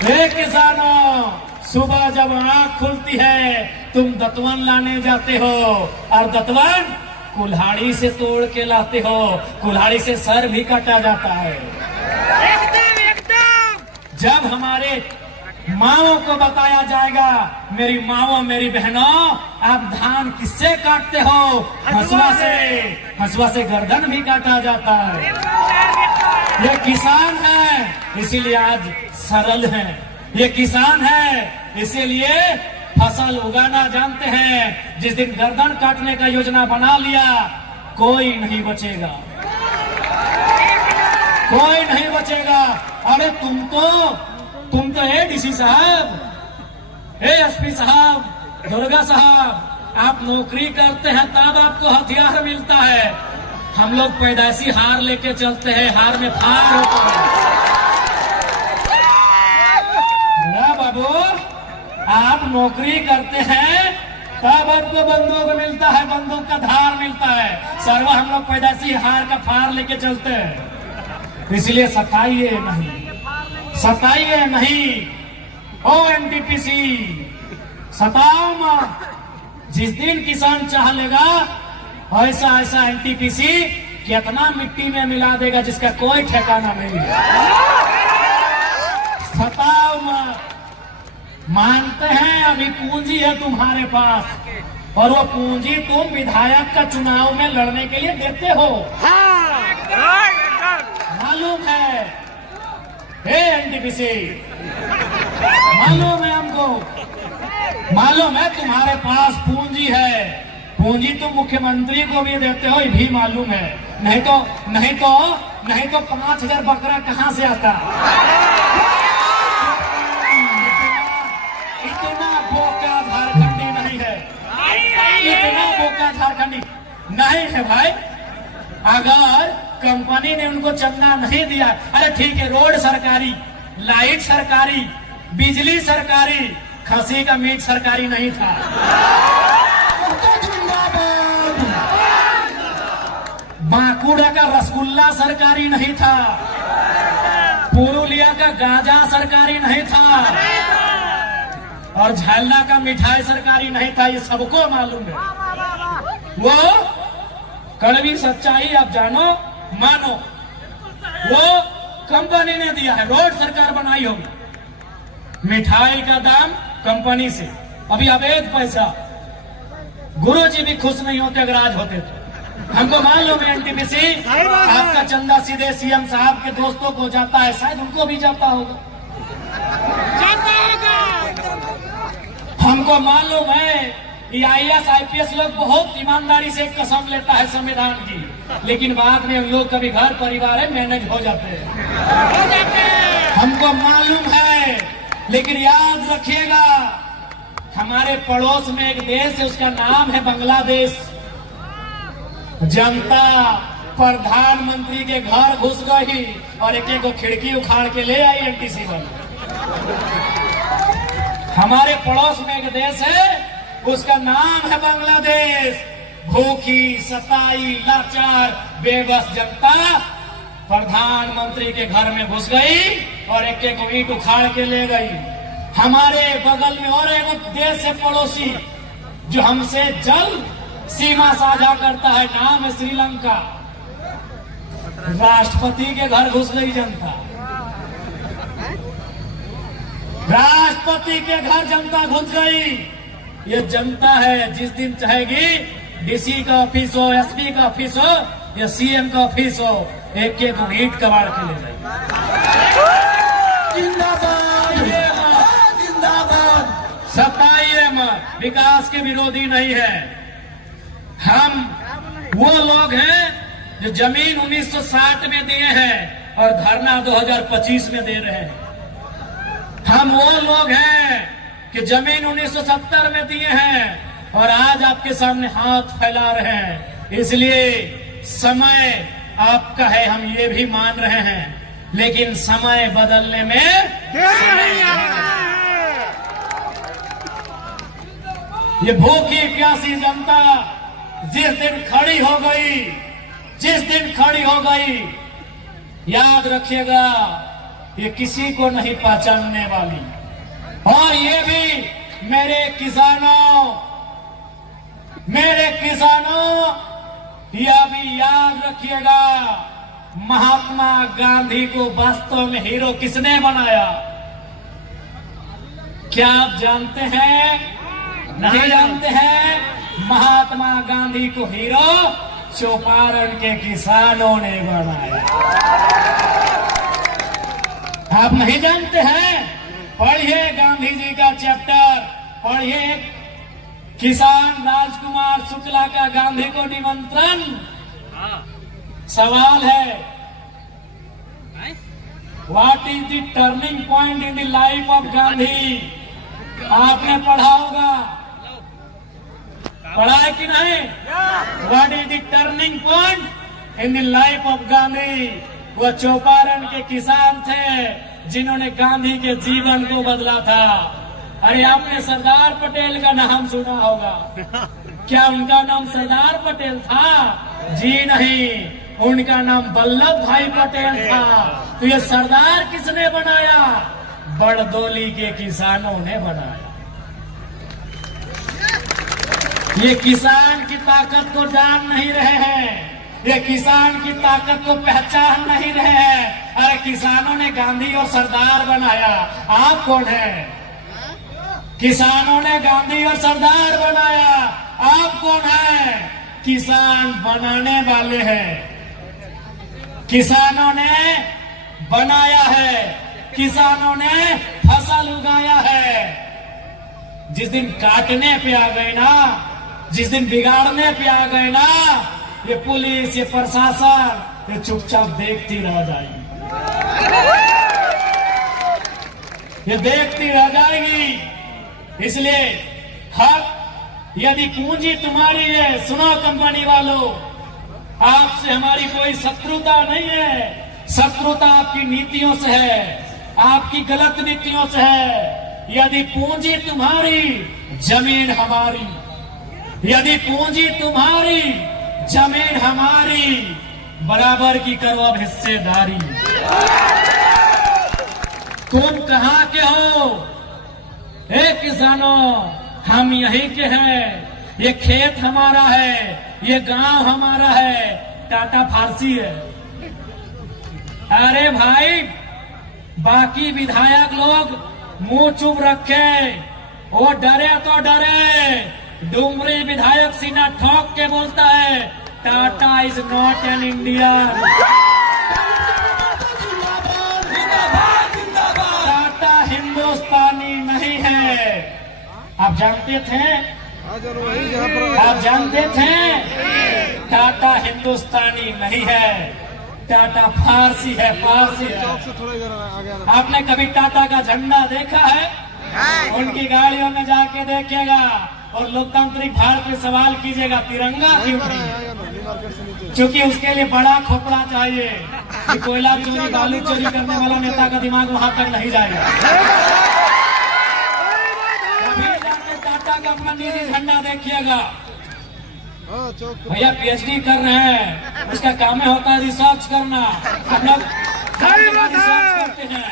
हे किसानों, सुबह जब आंख खुलती है तुम दतवन लाने जाते हो, और दतवन कुल्हाड़ी से तोड़ के लाते हो, कुल्हाड़ी से सर भी काटा जाता है। जब हमारे माओं को बताया जाएगा, मेरी माओं मेरी बहनों आप धान किससे काटते हो, हंसुआ से, हंसुआ से गर्दन भी काटा जाता है। ये किसान है इसीलिए आज सरल है, ये किसान है इसीलिए फसल उगाना जानते हैं। जिस दिन गर्दन काटने का योजना बना लिया, कोई नहीं बचेगा, कोई नहीं बचेगा। अरे तुम तो ADC साहब, SP साहब, दुर्गा साहब, आप नौकरी करते हैं तब आपको हथियार मिलता है। हम लोग पैदाइशी हार लेके चलते हैं, हार में फार होता है। बाबू आप नौकरी करते हैं तब आपको बंदूक मिलता है, बंदूक का धार मिलता है। सर्वा हम लोग पैदाइशी हार का फार लेके चलते हैं। इसलिए सताइए नहीं, सताइए नहीं। ओ NTPC सताओ मत। जिस दिन किसान चाह लेगा ऐसा ऐसा NTPC कितना मिट्टी में मिला देगा जिसका कोई ठिकाना नहीं है। सताओ मत। मानते हैं अभी पूंजी है तुम्हारे पास, और वो पूंजी तुम विधायक का चुनाव में लड़ने के लिए देते हो, मालूम है। हे NTPC मालूम है हमको, मालूम है तुम्हारे पास पूंजी है। पूंजी तुम मुख्यमंत्री को भी देते हो, ये भी मालूम है। नहीं तो 5,000 बकरा कहाँ से आता। इतना बोका झारखंडी नहीं है, इतना बोका झारखंडी नहीं है भाई। अगर कंपनी ने उनको चंदा नहीं दिया। अरे ठीक है, रोड सरकारी, लाइट सरकारी, बिजली सरकारी, खसी का मीट सरकारी नहीं था। बांकुड़ा का रसगुल्ला सरकारी नहीं था, पुरुलिया का गांजा सरकारी नहीं था, और झलना का मिठाई सरकारी नहीं था। ये सबको मालूम है। वो कड़वी सच्चाई आप जानो मानो, वो कंपनी ने दिया है। रोड सरकार बनाई होगी, मिठाई का दाम कंपनी से। अभी अवैध पैसा, गुरुजी भी खुश नहीं होते अगर आज होते तो। हमको मालूम है एनटीपीसी आपका चंदा सीधे सीएम साहब के दोस्तों को जाता है, शायद उनको भी जाता होगा। हमको मालूम है ये IAS IPS लोग बहुत ईमानदारी से कसम लेता है संविधान की, लेकिन बाद में उन लोग कभी घर परिवार है मैनेज हो जाते हैं। हमको मालूम है, लेकिन याद रखिएगा हमारे पड़ोस में एक देश है, उसका नाम है बांग्लादेश। जनता प्रधानमंत्री के घर घुस गई और एक एक को खिड़की उखाड़ के ले आई एनटीसी वाले। हमारे पड़ोस में एक देश है, उसका नाम है बांग्लादेश। भूखी, सताई, लाचार, बेबस जनता प्रधानमंत्री के घर में घुस गई और एक एक को ईंट उखाड़ के ले गई। हमारे बगल में और एक देश है पड़ोसी जो हमसे जल सीमा साझा करता है, नाम है श्रीलंका। राष्ट्रपति के घर घुस गई जनता, राष्ट्रपति के घर जनता घुस गई। ये जनता है, जिस दिन चाहेगी डीसी का ऑफिस हो, एसपी का ऑफिस हो या सीएम का ऑफिस हो, एक एक ईंट कबाड़ के ले जाएगी। जिंदाबाद, जिंदाबाद। सताइए मत, विकास के विरोधी नहीं है हम। वो लोग हैं जो जमीन 1960 में दिए हैं और धरना 2025 में दे रहे हैं। हम वो लोग हैं कि जमीन 1970 में दिए हैं और आज आपके सामने हाथ फैला रहे हैं। इसलिए समय आपका है, हम ये भी मान रहे हैं, लेकिन समय बदलने में ये भूखी प्यासी जनता जिस दिन खड़ी हो गई, जिस दिन खड़ी हो गई, याद रखिएगा ये किसी को नहीं पहचानने वाली। और ये भी मेरे किसानों, यह भी याद रखिएगा, महात्मा गांधी को वास्तव में हीरो किसने बनाया? क्या आप जानते हैं? नहीं जानते हैं? महात्मा गांधी को हीरो चौपारण के किसानों ने बनाया। आप नहीं जानते हैं? पढ़िए गांधी जी का चैप्टर, पढ़िए किसान राजकुमार शुक्ला का गांधी को निमंत्रण। सवाल है, what is the turning point in the life of Gandhi? आपने पढ़ा होगा, पढ़ा है कि नहीं? What is the turning point in the life of Gandhi? वो चौपारण के किसान थे जिन्होंने गांधी के जीवन को बदला था। अरे आपने सरदार पटेल का नाम सुना होगा, क्या उनका नाम सरदार पटेल था? जी नहीं, उनका नाम वल्लभ भाई पटेल था। तो ये सरदार किसने बनाया? बड़दोली के किसानों ने बनाया। ये किसान की ताकत को जान नहीं रहे हैं, ये किसान की ताकत को पहचान नहीं रहे हैं। अरे किसानों ने गांधी और सरदार बनाया, आप कौन है? किसानों ने गांधी और सरदार बनाया, आप कौन है? किसान बनाने वाले हैं। किसानों ने बनाया है, किसानों ने फसल उगाया है। जिस दिन काटने पे आ गए ना, जिस दिन बिगाड़ने पे आ गए ना, ये पुलिस, ये प्रशासन, ये चुपचाप देखती रह जाएगी, ये देखती रह जाएगी। इसलिए हर यदि पूंजी तुम्हारी है, सुनो कंपनी वालों, आपसे हमारी कोई शत्रुता नहीं है। शत्रुता आपकी नीतियों से है, आपकी गलत नीतियों से है। यदि पूंजी तुम्हारी, जमीन हमारी। यदि पूंजी तुम्हारी, जमीन हमारी, बराबर की करो अब हिस्सेदारी। तुम कहां के हो? किसानों, हम यहीं के हैं। ये खेत हमारा है, ये गांव हमारा है। टाटा फारसी है। अरे भाई, बाकी विधायक लोग मुंह चुप रखे, वो डरे तो डरे। डुमरी विधायक सीना ठोक के बोलता है, Tata is not an Indian. Tata हिंदुस्तानी नहीं है। आप जानते थे? आप जानते थे? टाटा हिंदुस्तानी नहीं है, टाटा फारसी है, फारसी है। आपने कभी टाटा का झंडा देखा है? उनकी गाड़ियों में जाके देखेगा और लोकतांत्रिक भारत में सवाल कीजिएगा, तिरंगा क्यों नहीं? क्योंकि उसके लिए बड़ा खोपड़ा चाहिए कि कोयला चोरी, बालू चोरी करने वाला नेता का दिमाग वहां तक नहीं जाएगा। कभी जाके टाटा का अपना निजी झंडा देखिएगा। भैया पीएचडी कर रहे हैं, उसका काम होता है रिसर्च करना। हम लोग रिसर्च करते हैं।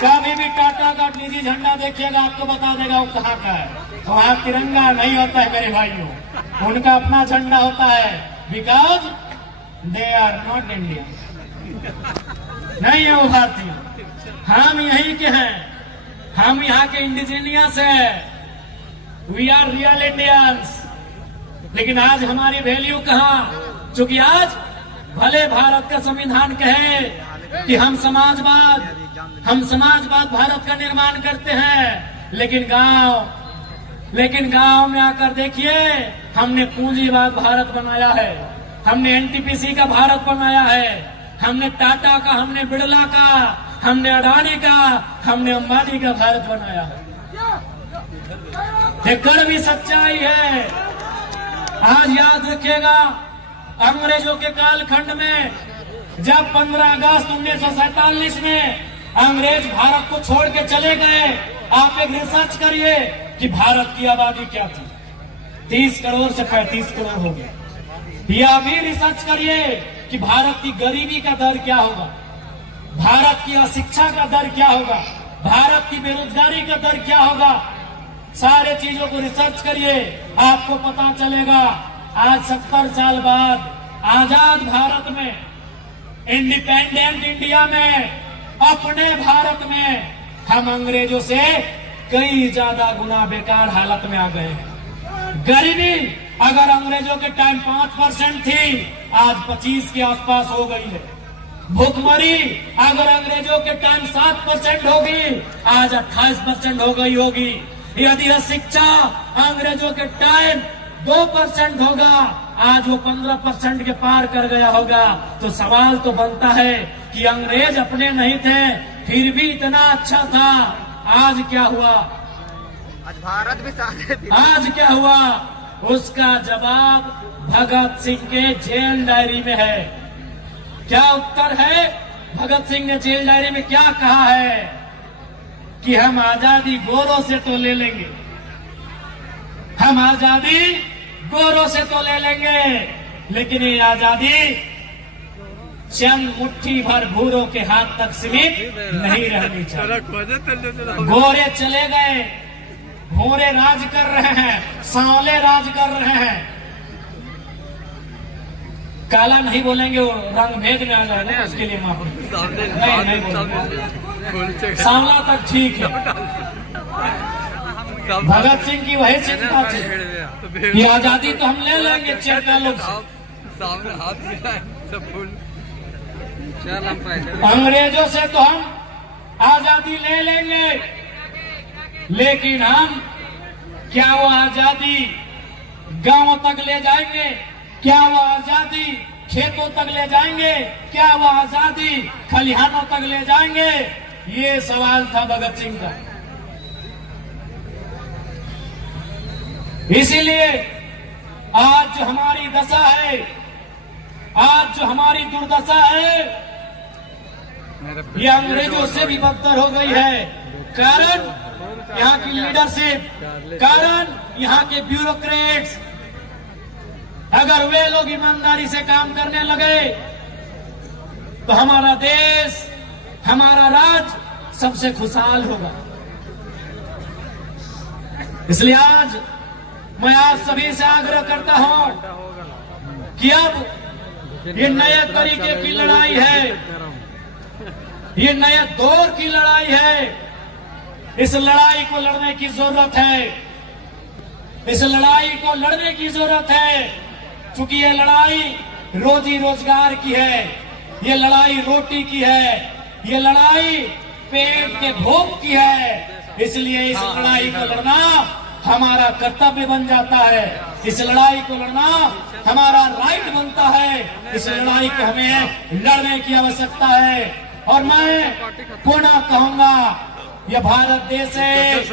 कभी भी टाटा का निजी झंडा देखिएगा, आपको बता देगा वो कहाँ का है। वहाँ तिरंगा नहीं होता है मेरे भाइयों, उनका अपना झंडा होता है। Because they are not Indian, नहीं है वो भारतीय। हम यहीं के हैं, हम यहाँ के इंडिजीनियस है। We are real Indians. लेकिन आज हमारी वैल्यू कहाँ? क्योंकि आज भले भारत का संविधान कहे कि हम समाजवाद भारत का निर्माण करते हैं, लेकिन गांव में आकर देखिए, हमने पूंजीवाद भारत बनाया है। हमने एनटीपीसी का भारत बनाया है। हमने टाटा का, हमने बिड़ला का, हमने अडानी का, हमने अंबानी का भारत बनाया है। ये कड़वी सच्चाई है। आज याद रखिएगा, अंग्रेजों के कालखंड में जब 15 अगस्त 1947 में अंग्रेज भारत को छोड़ के चले गए, आप एक रिसर्च करिए कि भारत की आबादी क्या थी। 30 करोड़ से 35 करोड़ हो गई। या भी रिसर्च करिए कि भारत की गरीबी का दर क्या होगा, भारत की अशिक्षा का दर क्या होगा, भारत की बेरोजगारी का दर क्या होगा। सारे चीजों को रिसर्च करिए, आपको पता चलेगा। आज 70 साल बाद आजाद भारत में, इंडिपेंडेंट इंडिया में, अपने भारत में हम अंग्रेजों से कई ज्यादा गुना बेकार हालत में आ गए हैं। गरीबी अगर अंग्रेजों के टाइम 5% थी, आज 25 के आसपास हो गई है। भूखमरी अगर अंग्रेजों के टाइम 7% होगी, आज 28% हो गई होगी। यदि शिक्षा अंग्रेजों के टाइम 2% होगा, आज वो 15% के पार कर गया होगा। तो सवाल तो बनता है कि अंग्रेज अपने नहीं थे, फिर भी इतना अच्छा था। आज क्या हुआ? आज भारत भी साथ है। आज क्या हुआ? उसका जवाब भगत सिंह के जेल डायरी में है। क्या उत्तर है? भगत सिंह ने जेल डायरी में क्या कहा है कि हम आजादी गोरों से तो ले लेंगे, हम आजादी गोरों से तो ले लेंगे, लेकिन ये आजादी चंद मुट्ठी भर भूरों के हाथ तक सीमित नहीं रहनी चाहिए। गोरे चले गए, भूरे राज कर रहे हैं, सांवले राज कर रहे हैं। काला नहीं बोलेंगे, वो रंग भेद में आ जाएगा, उसके लिए माफी नहीं बोलेंगे। सांवला तक ठीक है। भगत सिंह की वही चिंता थी कि आजादी तो हम ले लेंगे चेका लोग सामने हाथ मिलाए सब फूल। अंग्रेजों से तो हम आजादी ले लेंगे, लेकिन हम क्या वो आजादी गांवों तक ले जाएंगे? क्या वो आजादी खेतों तक ले जाएंगे? क्या वो आजादी खलिहानों तक ले जाएंगे? ये सवाल था भगत सिंह का। इसीलिए आज जो हमारी दशा है, आज जो हमारी दुर्दशा है ये अंग्रेजों से भी बदतर हो गई है। कारण यहाँ की लीडरशिप, कारण यहाँ के ब्यूरोक्रेट्स। अगर वे लोग ईमानदारी से काम करने लगे तो हमारा देश, हमारा राज्य सबसे खुशहाल होगा। इसलिए आज मैं आप सभी से आग्रह करता हूं कि अब ये नए तरीके की लड़ाई है, ये नए दौर की लड़ाई है। इस लड़ाई को लड़ने की जरूरत है, इस लड़ाई को लड़ने की जरूरत है, क्योंकि ये लड़ाई रोजी रोजगार की है, ये लड़ाई रोटी की है, ये लड़ाई पेट के भूख की है। इसलिए इस लड़ाई को लड़ना हमारा कर्तव्य बन जाता है, इस लड़ाई को लड़ना हमारा राइट बनता है, इस लड़ाई को हमें लड़ने की आवश्यकता है। और मैं पुनः कहूंगा, यह भारत देश है,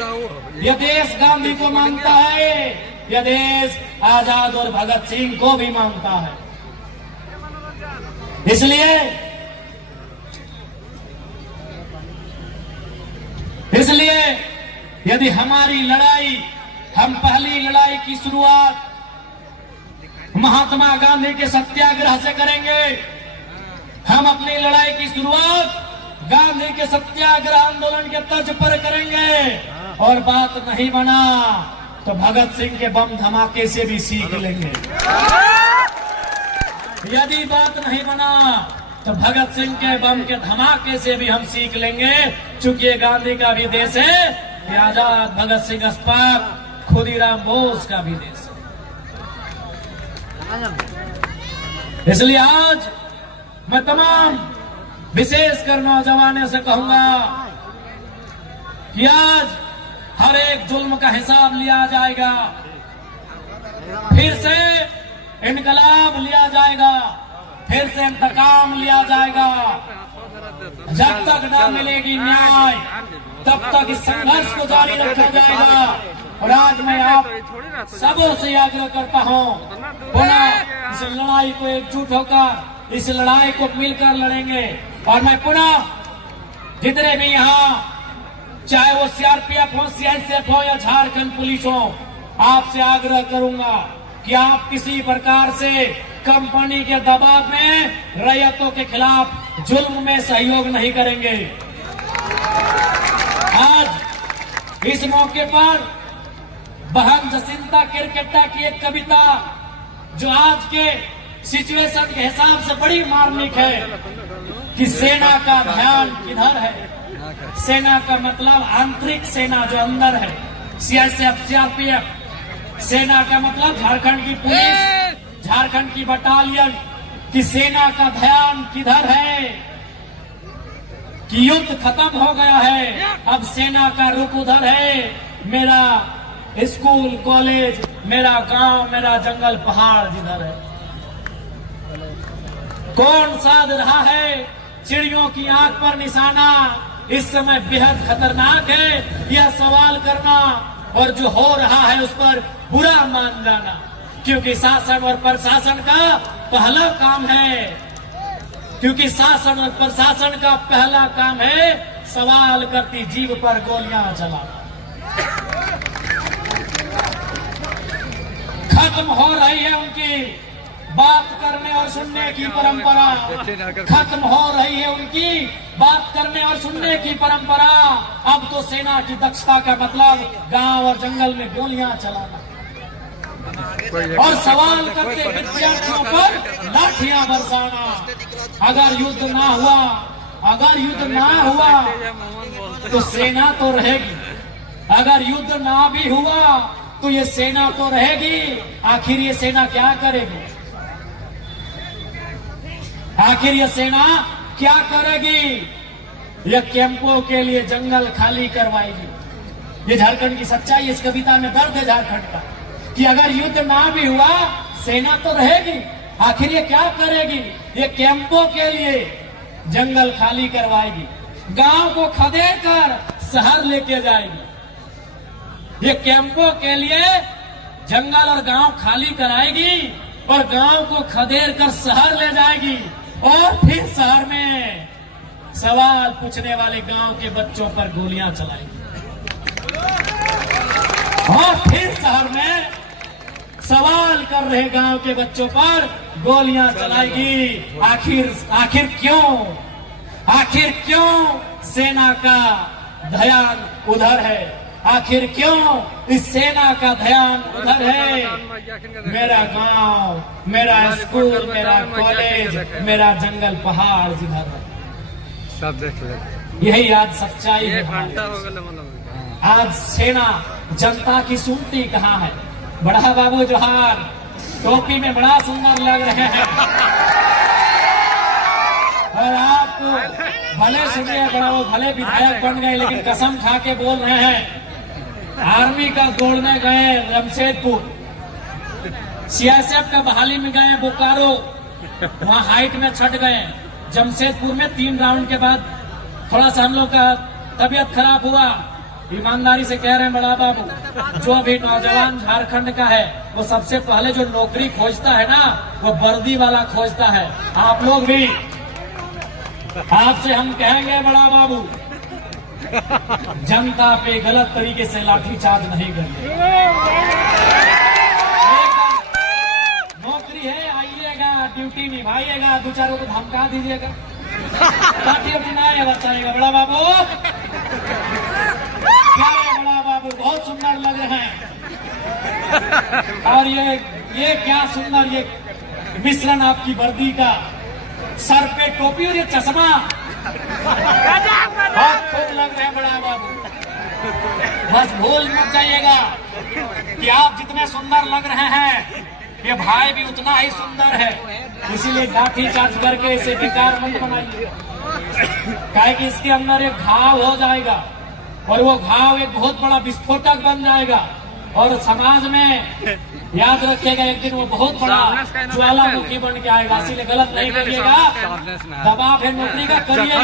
यह देश गांधी को मानता है, यह देश आजाद और भगत सिंह को भी मानता है। इसलिए यदि हमारी लड़ाई, हम पहली लड़ाई की शुरुआत महात्मा गांधी के सत्याग्रह से करेंगे, हम अपनी लड़ाई की शुरुआत गांधी के सत्याग्रह आंदोलन के तर्ज पर करेंगे, और बात नहीं बना तो भगत सिंह के बम धमाके से भी सीख लेंगे। यदि बात नहीं बना तो भगत सिंह के बम के धमाके से भी हम सीख लेंगे, चूंकि गांधी का भी देश है, ये आजाद भगत सिंह अस्पाक खुदीराम बोस का भी देश है। इसलिए आज मैं तमाम विशेषकर नौजवानों से कहूंगा कि आज हर एक जुल्म का हिसाब लिया जाएगा, फिर से इनकलाब लिया जाएगा, फिर से इंतकाम लिया जाएगा। जब तक न मिलेगी न्याय तब तक इस संघर्ष को जारी रखा जाएगा। और आज मैं आप सबों से आग्रह करता हूं, पुनः इस लड़ाई को एकजुट होकर, इस लड़ाई को मिलकर लड़ेंगे। और मैं पुनः जितने भी यहाँ, चाहे वो सीआरपीएफ हो, सीआईएसएफ हो या झारखंड पुलिस हो, आपसे आग्रह करूंगा कि आप किसी प्रकार से कंपनी के दबाव में रैयतों के खिलाफ जुल्म में सहयोग नहीं करेंगे। आज इस मौके पर बहन जसिंता किरकेट्टा की एक कविता, जो आज के सिचुएशन के हिसाब से बड़ी मार्मिक है, कि सेना का ध्यान किधर है। सेना का मतलब आंतरिक सेना जो अंदर है, सीआईएसएफ, सीआरपीएफ। सेना का मतलब झारखंड की पुलिस, झारखंड की बटालियन। कि सेना का ध्यान किधर है, कि युद्ध खत्म हो गया है, अब सेना का रुख उधर है। मेरा स्कूल कॉलेज, मेरा गांव, मेरा जंगल पहाड़ जिधर है। कौन साध रहा है चिड़ियों की आंख पर निशाना, इस समय बेहद खतरनाक है यह सवाल करना, और जो हो रहा है उस पर बुरा मान जाना। क्योंकि शासन और प्रशासन का पहला काम है, क्योंकि शासन और प्रशासन का पहला काम है सवाल करती जीभ पर गोलियां चलाना। खत्म हो रही है उनकी बात करने और सुनने की परंपरा, खत्म हो रही है उनकी बात करने और सुनने की परंपरा। अब तो सेना की दक्षता का मतलब गांव और जंगल में गोलियां चलाना, और सवाल करते विद्यार्थियों पर लाठियां बरसाना। अगर युद्ध ना हुआ, अगर युद्ध ना हुआ तो सेना तो रहेगी, अगर युद्ध ना भी हुआ तो ये सेना तो रहेगी। आखिर ये सेना क्या करेगी, आखिर ये सेना क्या करेगी? यह कैंपों के लिए जंगल खाली करवाएगी। ये झारखंड की सच्चाई, इस कविता में दर्द है झारखंड का, कि अगर युद्ध ना भी हुआ सेना तो रहेगी। आखिर ये क्या करेगी? ये कैंपों के लिए जंगल खाली करवाएगी, गांव को खदेड़ कर शहर लेके जाएगी। ये कैंपों के लिए जंगल और गांव खाली कराएगी, और गांव को खदेड़ कर शहर ले जाएगी और फिर शहर में सवाल पूछने वाले गांव के बच्चों पर गोलियां चलाएगी और फिर शहर में सवाल कर रहे गांव के बच्चों पर गोलियां चलाएगी। आखिर क्यों सेना का ध्यान उधर है? आखिर क्यों इस सेना का ध्यान उधर है? मेरा गांव, मेरा स्कूल, मेरा कॉलेज, मेरा जंगल पहाड़ जिधर है, सब देख ले। यही आज सच्चाई है। आज सेना जनता की सुनती कहाँ है? बड़ा बाबू जोहार, टोपी में बड़ा सुंदर लग रहे हैं और आप भले सुनिए, बड़ा वो भले विधायक बन गए, लेकिन कसम खा के बोल रहे हैं आर्मी का दौड़ने गए जमशेदपुर, सीआईएसएफ का बहाली में गए बोकारो, वहां हाइट में छट गए। जमशेदपुर में 3 राउंड के बाद थोड़ा सा हम लोग का तबीयत खराब हुआ। ईमानदारी से कह रहे हैं बड़ा बाबू, जो भी नौजवान झारखंड का है वो सबसे पहले जो नौकरी खोजता है ना, वो वर्दी वाला खोजता है। आप लोग भी, आपसे हम कहेंगे बड़ा बाबू, जनता पे गलत तरीके से लाठीचार्ज नहीं करेंगे। नौकरी है, आइएगा, ड्यूटी निभाइएगा, 2-4 को धमका दीजिएगा, लाठी ना बचाएगा। बड़ा बाबू, बड़ा बाबू बहुत सुंदर लग रहे हैं। और ये क्या सुंदर ये मिश्रण आपकी वर्दी का, सर पे टोपी और ये चश्मा बहुत खूब लग रहे हैं बड़ा बाबू। बस भूल मत जाइएगा कि आप जितने सुंदर लग रहे हैं ये भाई भी उतना ही सुंदर है, इसीलिए लाठी चार्ज करके इसे बेकार मत बनाइए, काहे कि इसके अंदर एक घाव हो जाएगा और वो घाव एक बहुत बड़ा विस्फोटक बन जाएगा और समाज में याद रखिएगा एक दिन वो बहुत बड़ा ज्वालामुखी बन के आएगा। इसीलिए गलत नहीं करिएगा, दबाव है नौकरी का, करिए।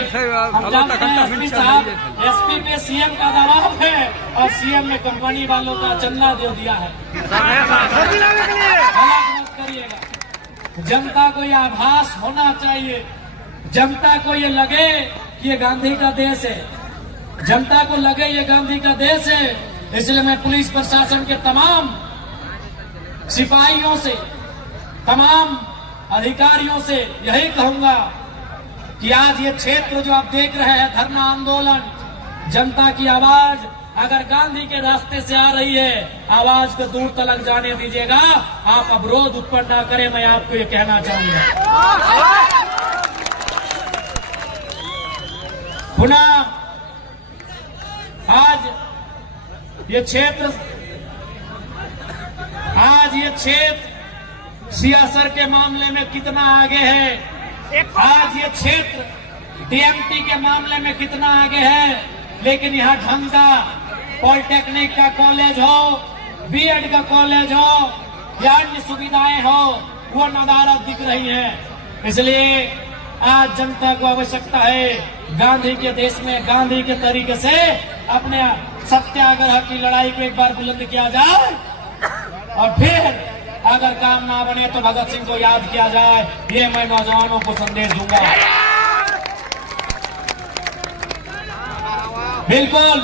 हम जानते हैं एसपी साहब, एसपी पे सीएम का दबाव है और सीएम ने कंपनी वालों का चंदा दे दिया है। गलत मत करिएगा। जनता को ये आभास होना चाहिए, जनता को ये लगे कि ये गांधी का देश है, जनता को लगे ये गांधी का देश है। इसलिए मैं पुलिस प्रशासन के तमाम सिपाहियों से, तमाम अधिकारियों से यही कहूंगा कि आज ये क्षेत्र जो आप देख रहे हैं धरना आंदोलन, जनता की आवाज अगर गांधी के रास्ते से आ रही है, आवाज को दूर तक जाने दीजिएगा, आप अवरोध उत्पन्न ना करें, मैं आपको ये कहना चाहूंगा। पुनः आज ये क्षेत्र सियासत के मामले में कितना आगे है, आज ये क्षेत्र डीएमटी के मामले में कितना आगे है, लेकिन यहाँ ढंग का पॉलिटेक्निक का कॉलेज हो, बीएड का कॉलेज हो या अन्य सुविधाएं हो, वो नदारद दिख रही है। इसलिए आज जनता को आवश्यकता है गांधी के देश में गांधी के तरीके से अपने सत्याग्रह की लड़ाई को एक बार बुलंद किया जाए और फिर अगर काम ना बने तो भगत सिंह को याद किया जाए। ये मैं नौजवानों को संदेश दूंगा। बिल्कुल,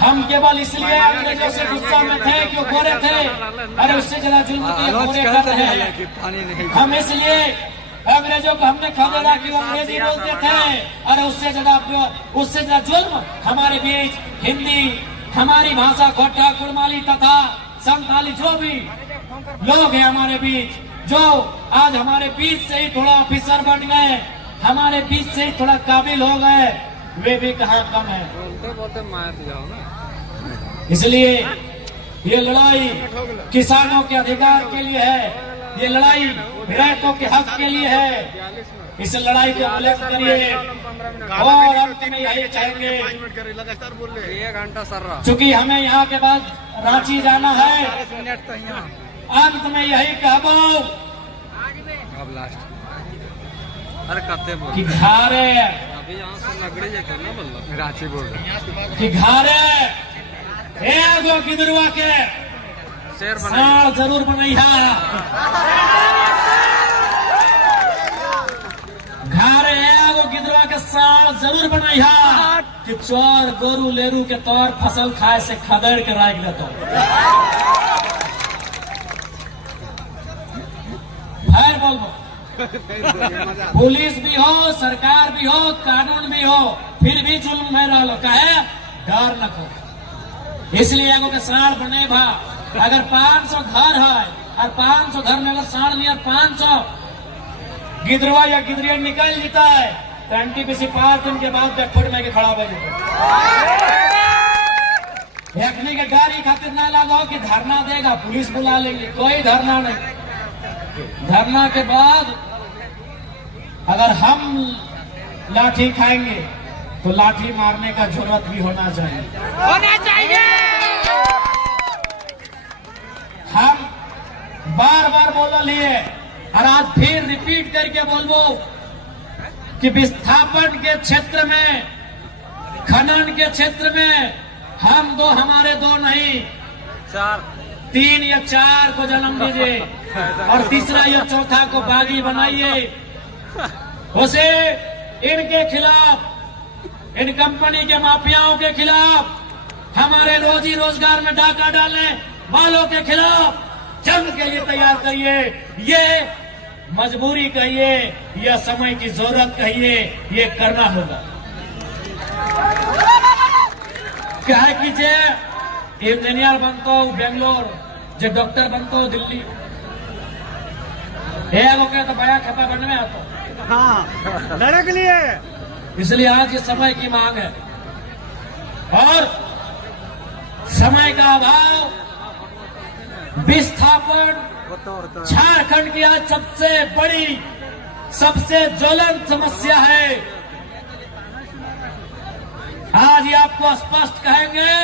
हम केवल इसलिए अंग्रेजों से गुस्सा में थे कि वो गोरे थे, अरे उससे ज्यादा जुल्म तो गोरे कर रहे हैं। हम इसलिए अंग्रेजों को हमने खदेड़ा कि वो अंग्रेजी बोलते थे, अरे उससे ज्यादा जुल्म हमारे बीच हिंदी, हमारी भाषा खोटा, कुड़माली तथा संथाली जो भी लोग हैं हमारे बीच, जो आज हमारे बीच से ही थोड़ा ऑफिसर बन गए, हमारे बीच से ही थोड़ा काबिल हो गए, वे भी कहाँ कम है। बोलते मार जाओ ना। इसलिए ये लड़ाई किसानों के अधिकार के लिए है, ये लड़ाई रैतों के हक के लिए है। इस लड़ाई को बुलंद करिए और अंत में यही चाहेंगे, 1 घंटा सर रहा, चूंकि हमें यहाँ के बाद रांची जाना है, अंत में यही कहबो अब लास्ट। अरे कते बोल कि घारे अभी यहाँ से लगड़ी जाते ना, बोल रांची बोल रहे कि घारे एगो गिदरुआ के शेर बना साड़ जरूर बनैया। घरे एगो गिदरवा के साड़ जरूर बनैया कि चोर गोरू लेरू के तौर फसल खाए से खदड़ के राख लेतो। फिर बोलबो पुलिस भी हो, सरकार भी हो, कानून भी हो, फिर भी जुल्म में रह लो, कहे डर न को। इसलिए एगो के साड़ बने भा। अगर 500 घर है और 500 घर में अगर साड़ नहीं और 500 गिदरवा या गिदरिया निकल जीता है तो एनटीपीसी 5 दिन के बाद बैकफुट में के खड़ा हो जाए। के गाड़ी खातिर ना लगाओ कि धरना देगा, पुलिस बुला लेंगे, कोई धरना नहीं। धरना के बाद अगर हम लाठी खाएंगे तो लाठी मारने का जरूरत भी होना चाहिए। हम बार बार बोल लिए और आज फिर रिपीट करके बोलबो कि विस्थापन के क्षेत्र में, खनन के क्षेत्र में हम दो, हमारे दो नहीं 3 या 4 को जन्म दीजिए और तीसरा या चौथा को बागी बनाइए। उसे इनके खिलाफ, इन कंपनी के माफियाओं के खिलाफ, हमारे रोजी रोजगार में डाका डालने वालों के खिलाफ जंग के लिए तैयार करिए। ये मजबूरी कहिए या समय की जरूरत कहिए, ये करना होगा। क्या है कि जे इंजीनियर बनता हूँ बेंगलोर, जे डॉक्टर बनता हूँ दिल्ली, तो बया खपा बनने में आता। हाँ, लड़े के लिए। इसलिए आज ये समय की मांग है और समय का अभाव, विस्थापन झारखंड की आज सबसे बड़ी, सबसे ज्वलंत समस्या है। आज ये आपको स्पष्ट कहेंगे,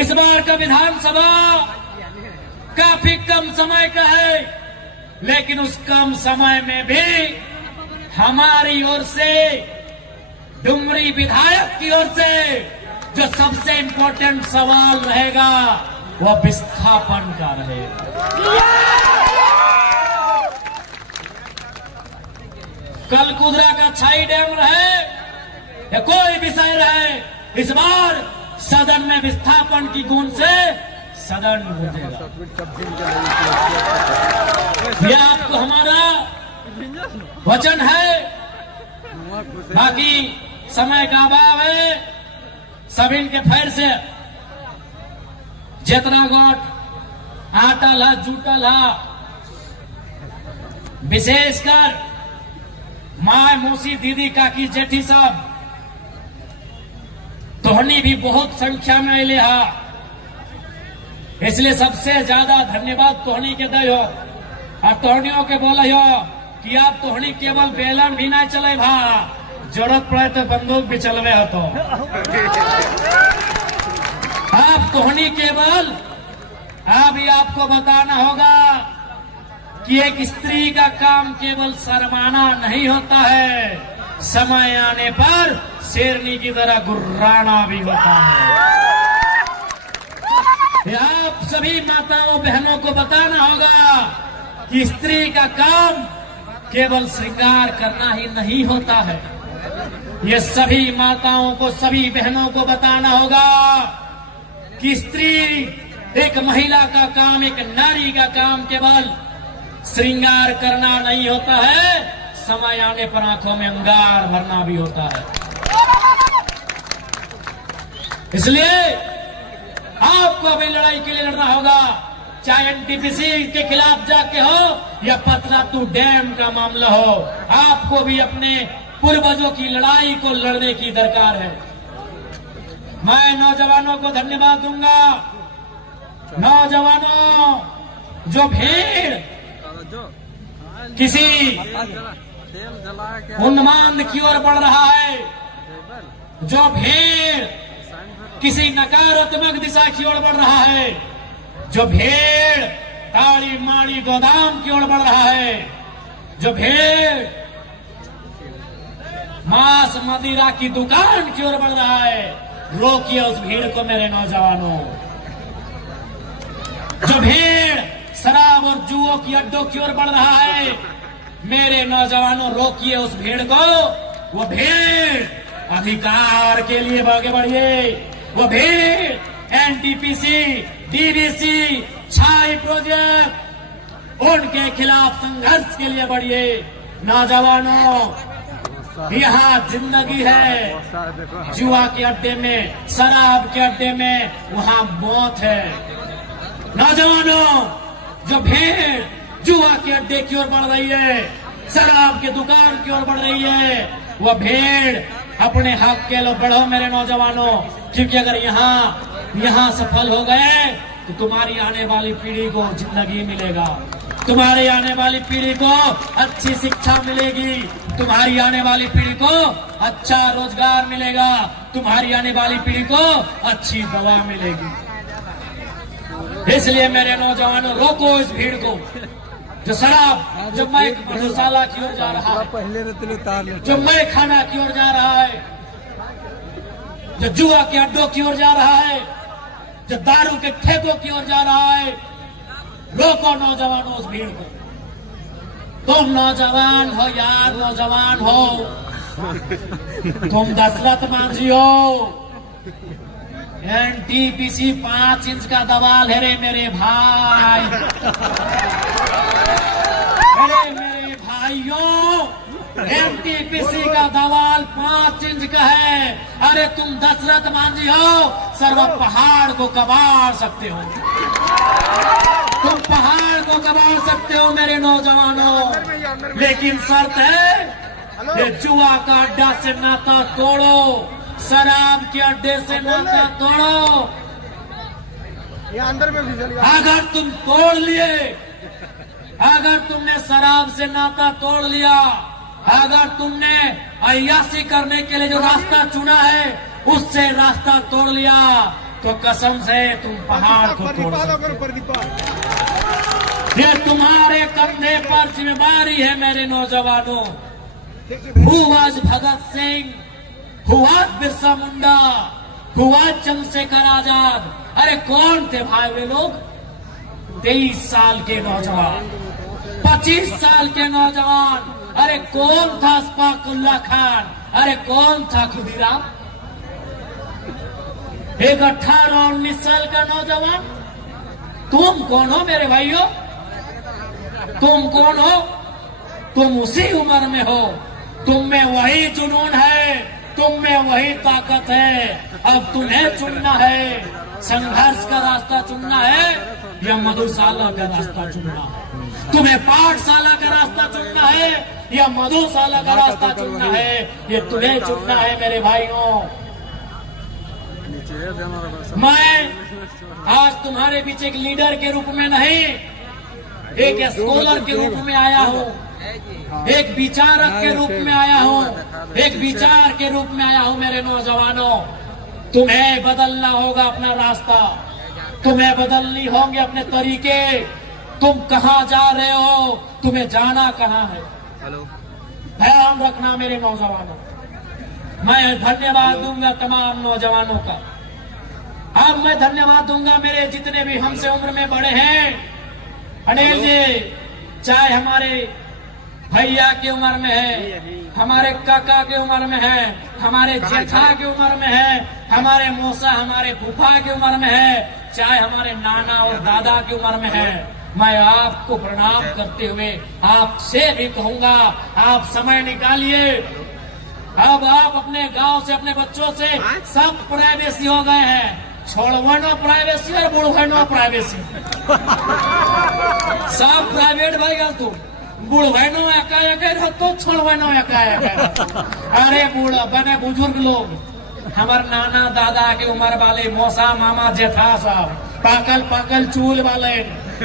इस बार का विधानसभा काफी कम समय का है, लेकिन उस कम समय में भी हमारी ओर से, डुमरी विधायक की ओर से जो सबसे इम्पोर्टेंट सवाल रहेगा वह विस्थापन का रहेगा। कलकुदरा का छाई डैम रहे या कोई विषय रहे, इस बार सदन में विस्थापन की गूंज से सदन गूंजेगा। यह आपको हमारा वचन है। बाकी समय का अभाव है, सभी के फैर से जितना गोट आटल है, जूटल है, विशेषकर माय, मौसी, दीदी, काकी, जेठी सब तोहनी भी बहुत संख्या में अले हा। इसलिए सबसे ज्यादा धन्यवाद तोहनी के दे हो और तोहनियों के बोले हो कि आप तोहनी केवल बेलन भी नहीं चले भा, जरूरत पड़े तो बंदूक भी चलवे हो। तो आप तोहनी केवल, अभी आपको बताना होगा कि एक स्त्री का काम केवल शर्माना नहीं होता है, समय आने पर शेरनी की तरह गुर्राना भी होता है। आप सभी माताओं बहनों को बताना होगा कि स्त्री का काम केवल श्रृंगार करना ही नहीं होता है। ये सभी माताओं को, सभी बहनों को बताना होगा कि स्त्री, एक महिला का काम, एक नारी का काम केवल श्रृंगार करना नहीं होता है, समय आने पर आंखों में अंगार भरना भी होता है। इसलिए आपको अभी लड़ाई के लिए लड़ना होगा, चाहे एनटीपीसी के खिलाफ जाके हो या पतरातू डैम का मामला हो। आपको भी अपने पूर्वजों की लड़ाई को लड़ने की दरकार है। मैं नौजवानों को धन्यवाद दूंगा। नौजवानों, जो भीड़ किसी उन्माद की ओर बढ़ रहा है, जो भीड़ किसी नकारात्मक दिशा की ओर बढ़ रहा है, जो भीड़ ताड़ी माड़ी गोदाम की ओर बढ़ रहा है, जो भीड़ मांस मदिरा की दुकान की ओर बढ़ रहा है, रोकिए उस भीड़ को मेरे नौजवानों। जो भीड़ शराब और जुओं की अड्डों की ओर बढ़ रहा है, मेरे नौजवानों रोकिए उस भीड़ को। वो भीड़ अधिकार के लिए आगे बढ़िए। वो भीड़ एनटीपीसी, डीवीसी, छाई प्रोजेक्ट, उनके खिलाफ संघर्ष के लिए बढ़िए। नौजवानों, यहाँ जिंदगी है, जुआ के अड्डे में, शराब के अड्डे में वहाँ मौत है। नौजवानों, जो भीड़ जुआ के अड्डे की ओर बढ़ रही है, शराब की दुकान की ओर बढ़ रही है, वह भीड़ अपने हक के लिए बढ़ो मेरे नौजवानों। क्योंकि अगर यहाँ सफल हो गए तो तुम्हारी आने वाली पीढ़ी को जिंदगी मिलेगा, तुम्हारी आने वाली पीढ़ी को अच्छी शिक्षा मिलेगी, तुम्हारी आने वाली पीढ़ी को अच्छा रोजगार मिलेगा, तुम्हारी आने वाली पीढ़ी को अच्छी दवा मिलेगी। इसलिए मेरे नौजवानों, रोको इस भीड़ को। जो शराब, जो मैक मधुशाला की ओर जा रहा है, जो मैं खाना की ओर जा रहा है, जो जुआ के अड्डों की ओर जा रहा है, जो दारू के ठेकों की ओर जा रहा है, रोको नौजवानों उस भीड़ को। तुम नौजवान हो यार, नौजवान हो, तुम दशरथ मांझी हो। एनटीपीसी 5 इंच का दवाल है रे मेरे भाई, अरे मेरे भाइयों, एनटीपीसी का दवाल 5 इंच का है। अरे तुम दशरथ मांझी हो, सर्व पहाड़ को कबाड़ सकते हो, तुम पहाड़ को कबाड़ सकते हो मेरे नौजवानों। लेकिन शर्त है, ये जुआ का अड्डा से नाता तोड़ो, शराब के अड्डे से नाता तोड़ो। ये अंदर में भी अगर तुम तोड़ लिए, अगर तुमने शराब से नाता तोड़ लिया, अगर तुमने अय्याशी करने के लिए जो रास्ता चुना है उससे रास्ता तोड़ लिया, तो कसम से तुम पहाड़ को तोड़ सकते। ये तुम्हारे कंधे पर जिम्मेदारी है मेरे नौजवानों। हुआ भगत सिंह, हुआ बिरसा मुंडा, हुआ चंद्रशेखर आजाद, अरे कौन थे भाई वे लोग? 23 साल के नौजवान, 25 साल के नौजवान। अरे कौन था अशफाकुल्लाह खान, अरे कौन था खुदीराम? एक 18-19 साल का नौजवान। तुम कौन हो मेरे भाइयों? तुम कौन हो? तुम उसी उम्र में हो, तुम में वही जुनून है, तुम में वही ताकत है। अब तुम्हें चुनना है, संघर्ष का रास्ता चुनना है या मधुशाला का रास्ता चुनना है। तुम्हें पाठशाला का रास्ता चुनना है या मधुशाला का रास्ता चुनना है, ये तुम्हें चुनना है मेरे भाइयों। मैं आज तुम्हारे बीच एक लीडर के रूप में नहीं, एक स्कॉलर के रूप में आया हूँ, एक विचारक के रूप में आया हूँ, एक विचार के रूप में आया हूँ मेरे नौजवानों। तुम्हें बदलना होगा अपना रास्ता, तुम्हें बदलनी होंगे अपने तरीके। तुम कहाँ जा रहे हो, तुम्हें जाना कहाँ है, ध्यान रखना मेरे नौजवानों। मैं धन्यवाद दूंगा तमाम नौजवानों का। अब मैं धन्यवाद दूंगा मेरे जितने भी हमसे उम्र में बड़े हैं। अनिल जी, चाहे हमारे भैया की उम्र में है, हमारे काका की उम्र में है, हमारे जेठा की उम्र में है, हमारे मौसा, हमारे फूफा की उम्र में है, चाहे हमारे नाना और दादा की उम्र में है, मैं आपको प्रणाम करते हुए आपसे भी कहूंगा, आप समय निकालिए। अब आप अपने गांव से, अपने बच्चों से सब प्राइवेसी हो गए हैं, छोड़वानो प्राइवेसी और बुढ़वानो प्राइवेसी, सब प्राइवेट भाई गल तू बुढ़वानो एका तो छोड़वानो एका। अरे बूढ़ा बने बुजुर्ग लोग, हमारे नाना दादा की उम्र वाले, मौसा मामा जेठा साहब, पाकल चूल वाले,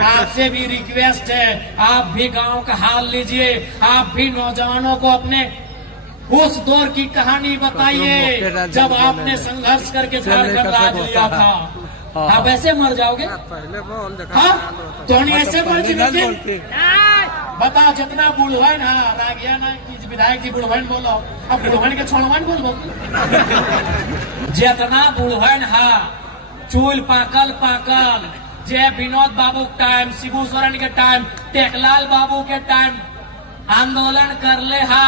आपसे भी रिक्वेस्ट है, आप भी गांव का हाल लीजिए, आप भी नौजवानों को अपने उस दौर की कहानी बताइए जब आपने संघर्ष करके झारखंड राज लिया था। आप ऐसे मर जाओगे? हाँ, तो ऐसे मर जाओगे? बता, जितना बुढ़वन है गया ना कि विधायक जी बुढ़वन बोलो, अब बुढ़वन के छोड़वन बोलो। जितना बुढ़वन है, चूल पाकल जय विनोद बाबू के टाइम, शिबू सोरेन के टाइम, टेकलाल बाबू के टाइम आंदोलन कर ले हा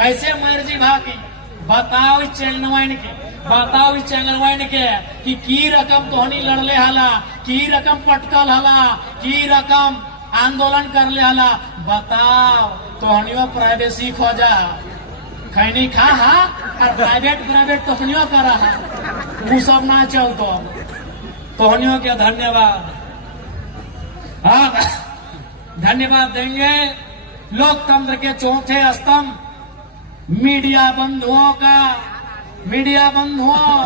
ऐसे मर्जी भागी। बताओ इस चैनल के, बताओ इस चैनल के कि की रकम तोहनी लड़ले हला, की रकम पटकल हला, की रकम आंदोलन कर ले हला। बताओ तोहनियों प्राइवेसी खोजा, खैनी खा हा और प्राइवेट तोहनियों करा हा, वो सब ना चल तो तोहनियों के धन्यवाद। अब धन्यवाद देंगे लोकतंत्र के चौथे स्तंभ मीडिया बंधुओं का। मीडिया बंधुओं,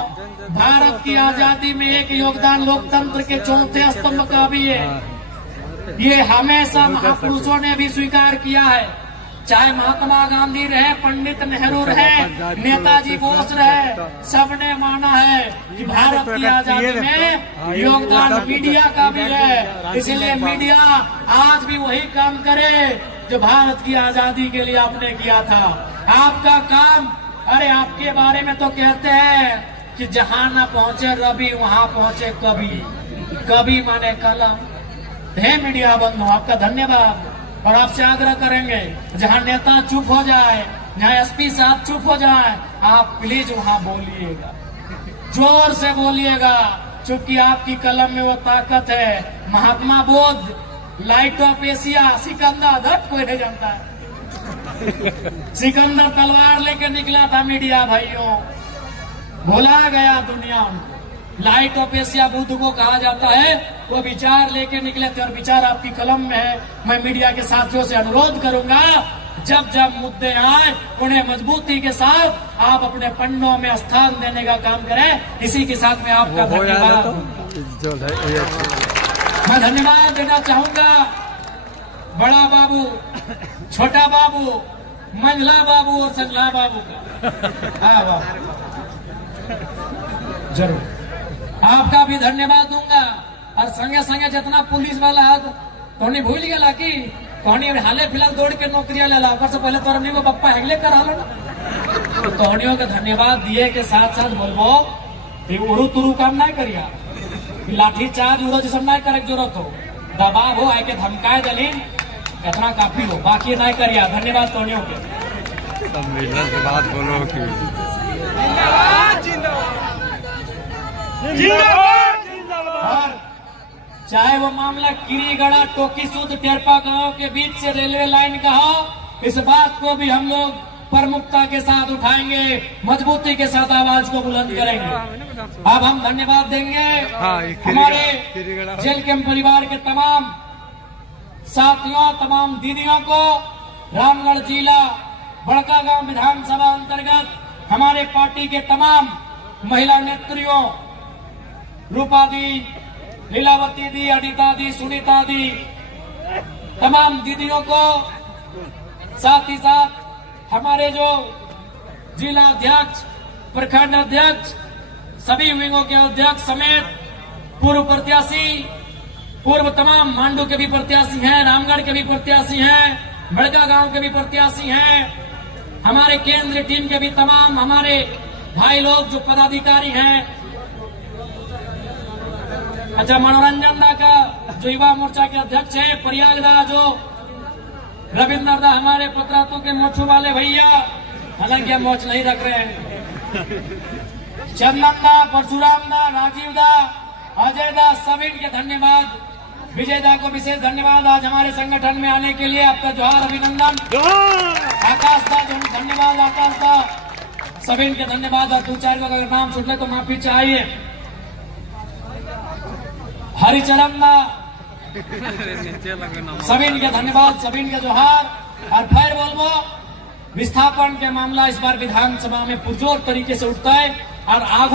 भारत की आजादी में एक योगदान लोकतंत्र के चौथे स्तंभ का भी है। ये हमेशा महापुरुषों ने भी स्वीकार किया है, चाहे महात्मा गांधी रहे, पंडित नेहरू रहे, नेताजी बोस रहे, सबने माना है कि भारत की आजादी में योगदान मीडिया का भी है। इसलिए मीडिया आज भी वही काम करे जो भारत की आजादी के लिए आपने किया था। आपका काम, अरे आपके बारे में तो कहते हैं कि जहां न पहुंचे रवि वहां पहुंचे कवि, कवि माने कलम। हे मीडिया बंधु, आपका धन्यवाद। और आपसे आग्रह करेंगे जहां नेता चुप हो जाए, जहां एसपी साहब चुप हो जाए, आप प्लीज वहां बोलिएगा, जोर से बोलिएगा, क्योंकि आपकी कलम में वो ताकत है। Mahatma Buddha, light of Asia, Sikandar, कोई नहीं जानता है, सिकंदर तलवार लेके निकला था मीडिया भाइयों, भुला गया दुनिया उनको। लाइट ऑफ एशिया बुद्ध को कहा जाता है, वो विचार लेके निकले थे और विचार आपकी कलम में है। मैं मीडिया के साथियों से अनुरोध करूंगा, जब जब मुद्दे आए उन्हें मजबूती के साथ आप अपने पन्नों में स्थान देने का काम करें। इसी के साथ में आपका धन्यवाद, मैं धन्यवाद देना चाहूंगा बड़ा बाबू, छोटा बाबू, मंझला बाबू और संगला बाबू का। हाँ बाबू, जरूर आपका भी धन्यवाद दूंगा। और संगे संगे जितना पुलिस वाला है तो भूल गया कि तोहनी हाले फिलहाल दौड़ के नौकरियां ले ला, से पहले तोहनी को पप्पा हेगले कर हालो ना। तो तोहनियों के धन्यवाद दिए के साथ साथ बोलबो कि उड़ू तुरु काम नहीं करिया, लाठी चार्ज उड़ो जिसम नहीं करे जरूरत हो, दबाव हो, आए के धमकाए दलीन इतना काफी हो, बाकी नहीं करिया। धन्यवाद तोहनियों के। बात बोलो कि और चाहे वो मामला किरीगढ़ा टोकी सूद टेरपा गांव के बीच से रेलवे लाइन का हो, इस बात को भी हम लोग प्रमुखता के साथ उठाएंगे, मजबूती के साथ आवाज को बुलंद करेंगे। अब हम धन्यवाद देंगे हमारे जेल कैंप परिवार के तमाम साथियों, तमाम दीदियों को। रामगढ़ जिला बड़का गांव विधानसभा अंतर्गत हमारे पार्टी के तमाम महिला नेत्रियों, रूपा दी, लीलावती दी, अनिता दी, सुनीता दी, तमाम दीदियों को, साथ ही साथ हमारे जो जिला अध्यक्ष, प्रखंड अध्यक्ष, सभी विंगों के अध्यक्ष समेत पूर्व प्रत्याशी, पूर्व तमाम मांडू के भी प्रत्याशी हैं, रामगढ़ के भी प्रत्याशी हैं, बड़का गांव के भी प्रत्याशी हैं, हमारे केंद्रीय टीम के भी तमाम हमारे भाई लोग जो पदाधिकारी हैं। अच्छा, मनोरंजन दा का जो युवा मोर्चा के अध्यक्ष है, प्रयाग दा जो रविंदर दा, हमारे पत्रातों के मोछू वाले भैया, हालांकि हम मोच नहीं रख रहे हैं, चंदन दा, परशुराम दा, राजीव दा, अजय दा, सभी के धन्यवाद। विजय दा को विशेष धन्यवाद आज हमारे संगठन में आने के लिए, आपका जोहार, अभिनंदन। आकाश दा, धन्यवाद आकाश दा, सभी के धन्यवाद। और 2-4 लोग अगर नाम छूट ले तो माफी चाहिए। हरिचरण दा, सभी के धन्यवाद, सभी के जोहार। और फिर बोलबो, विस्थापन के मामला इस बार विधानसभा में पुरजोर तरीके से उठता है और आगू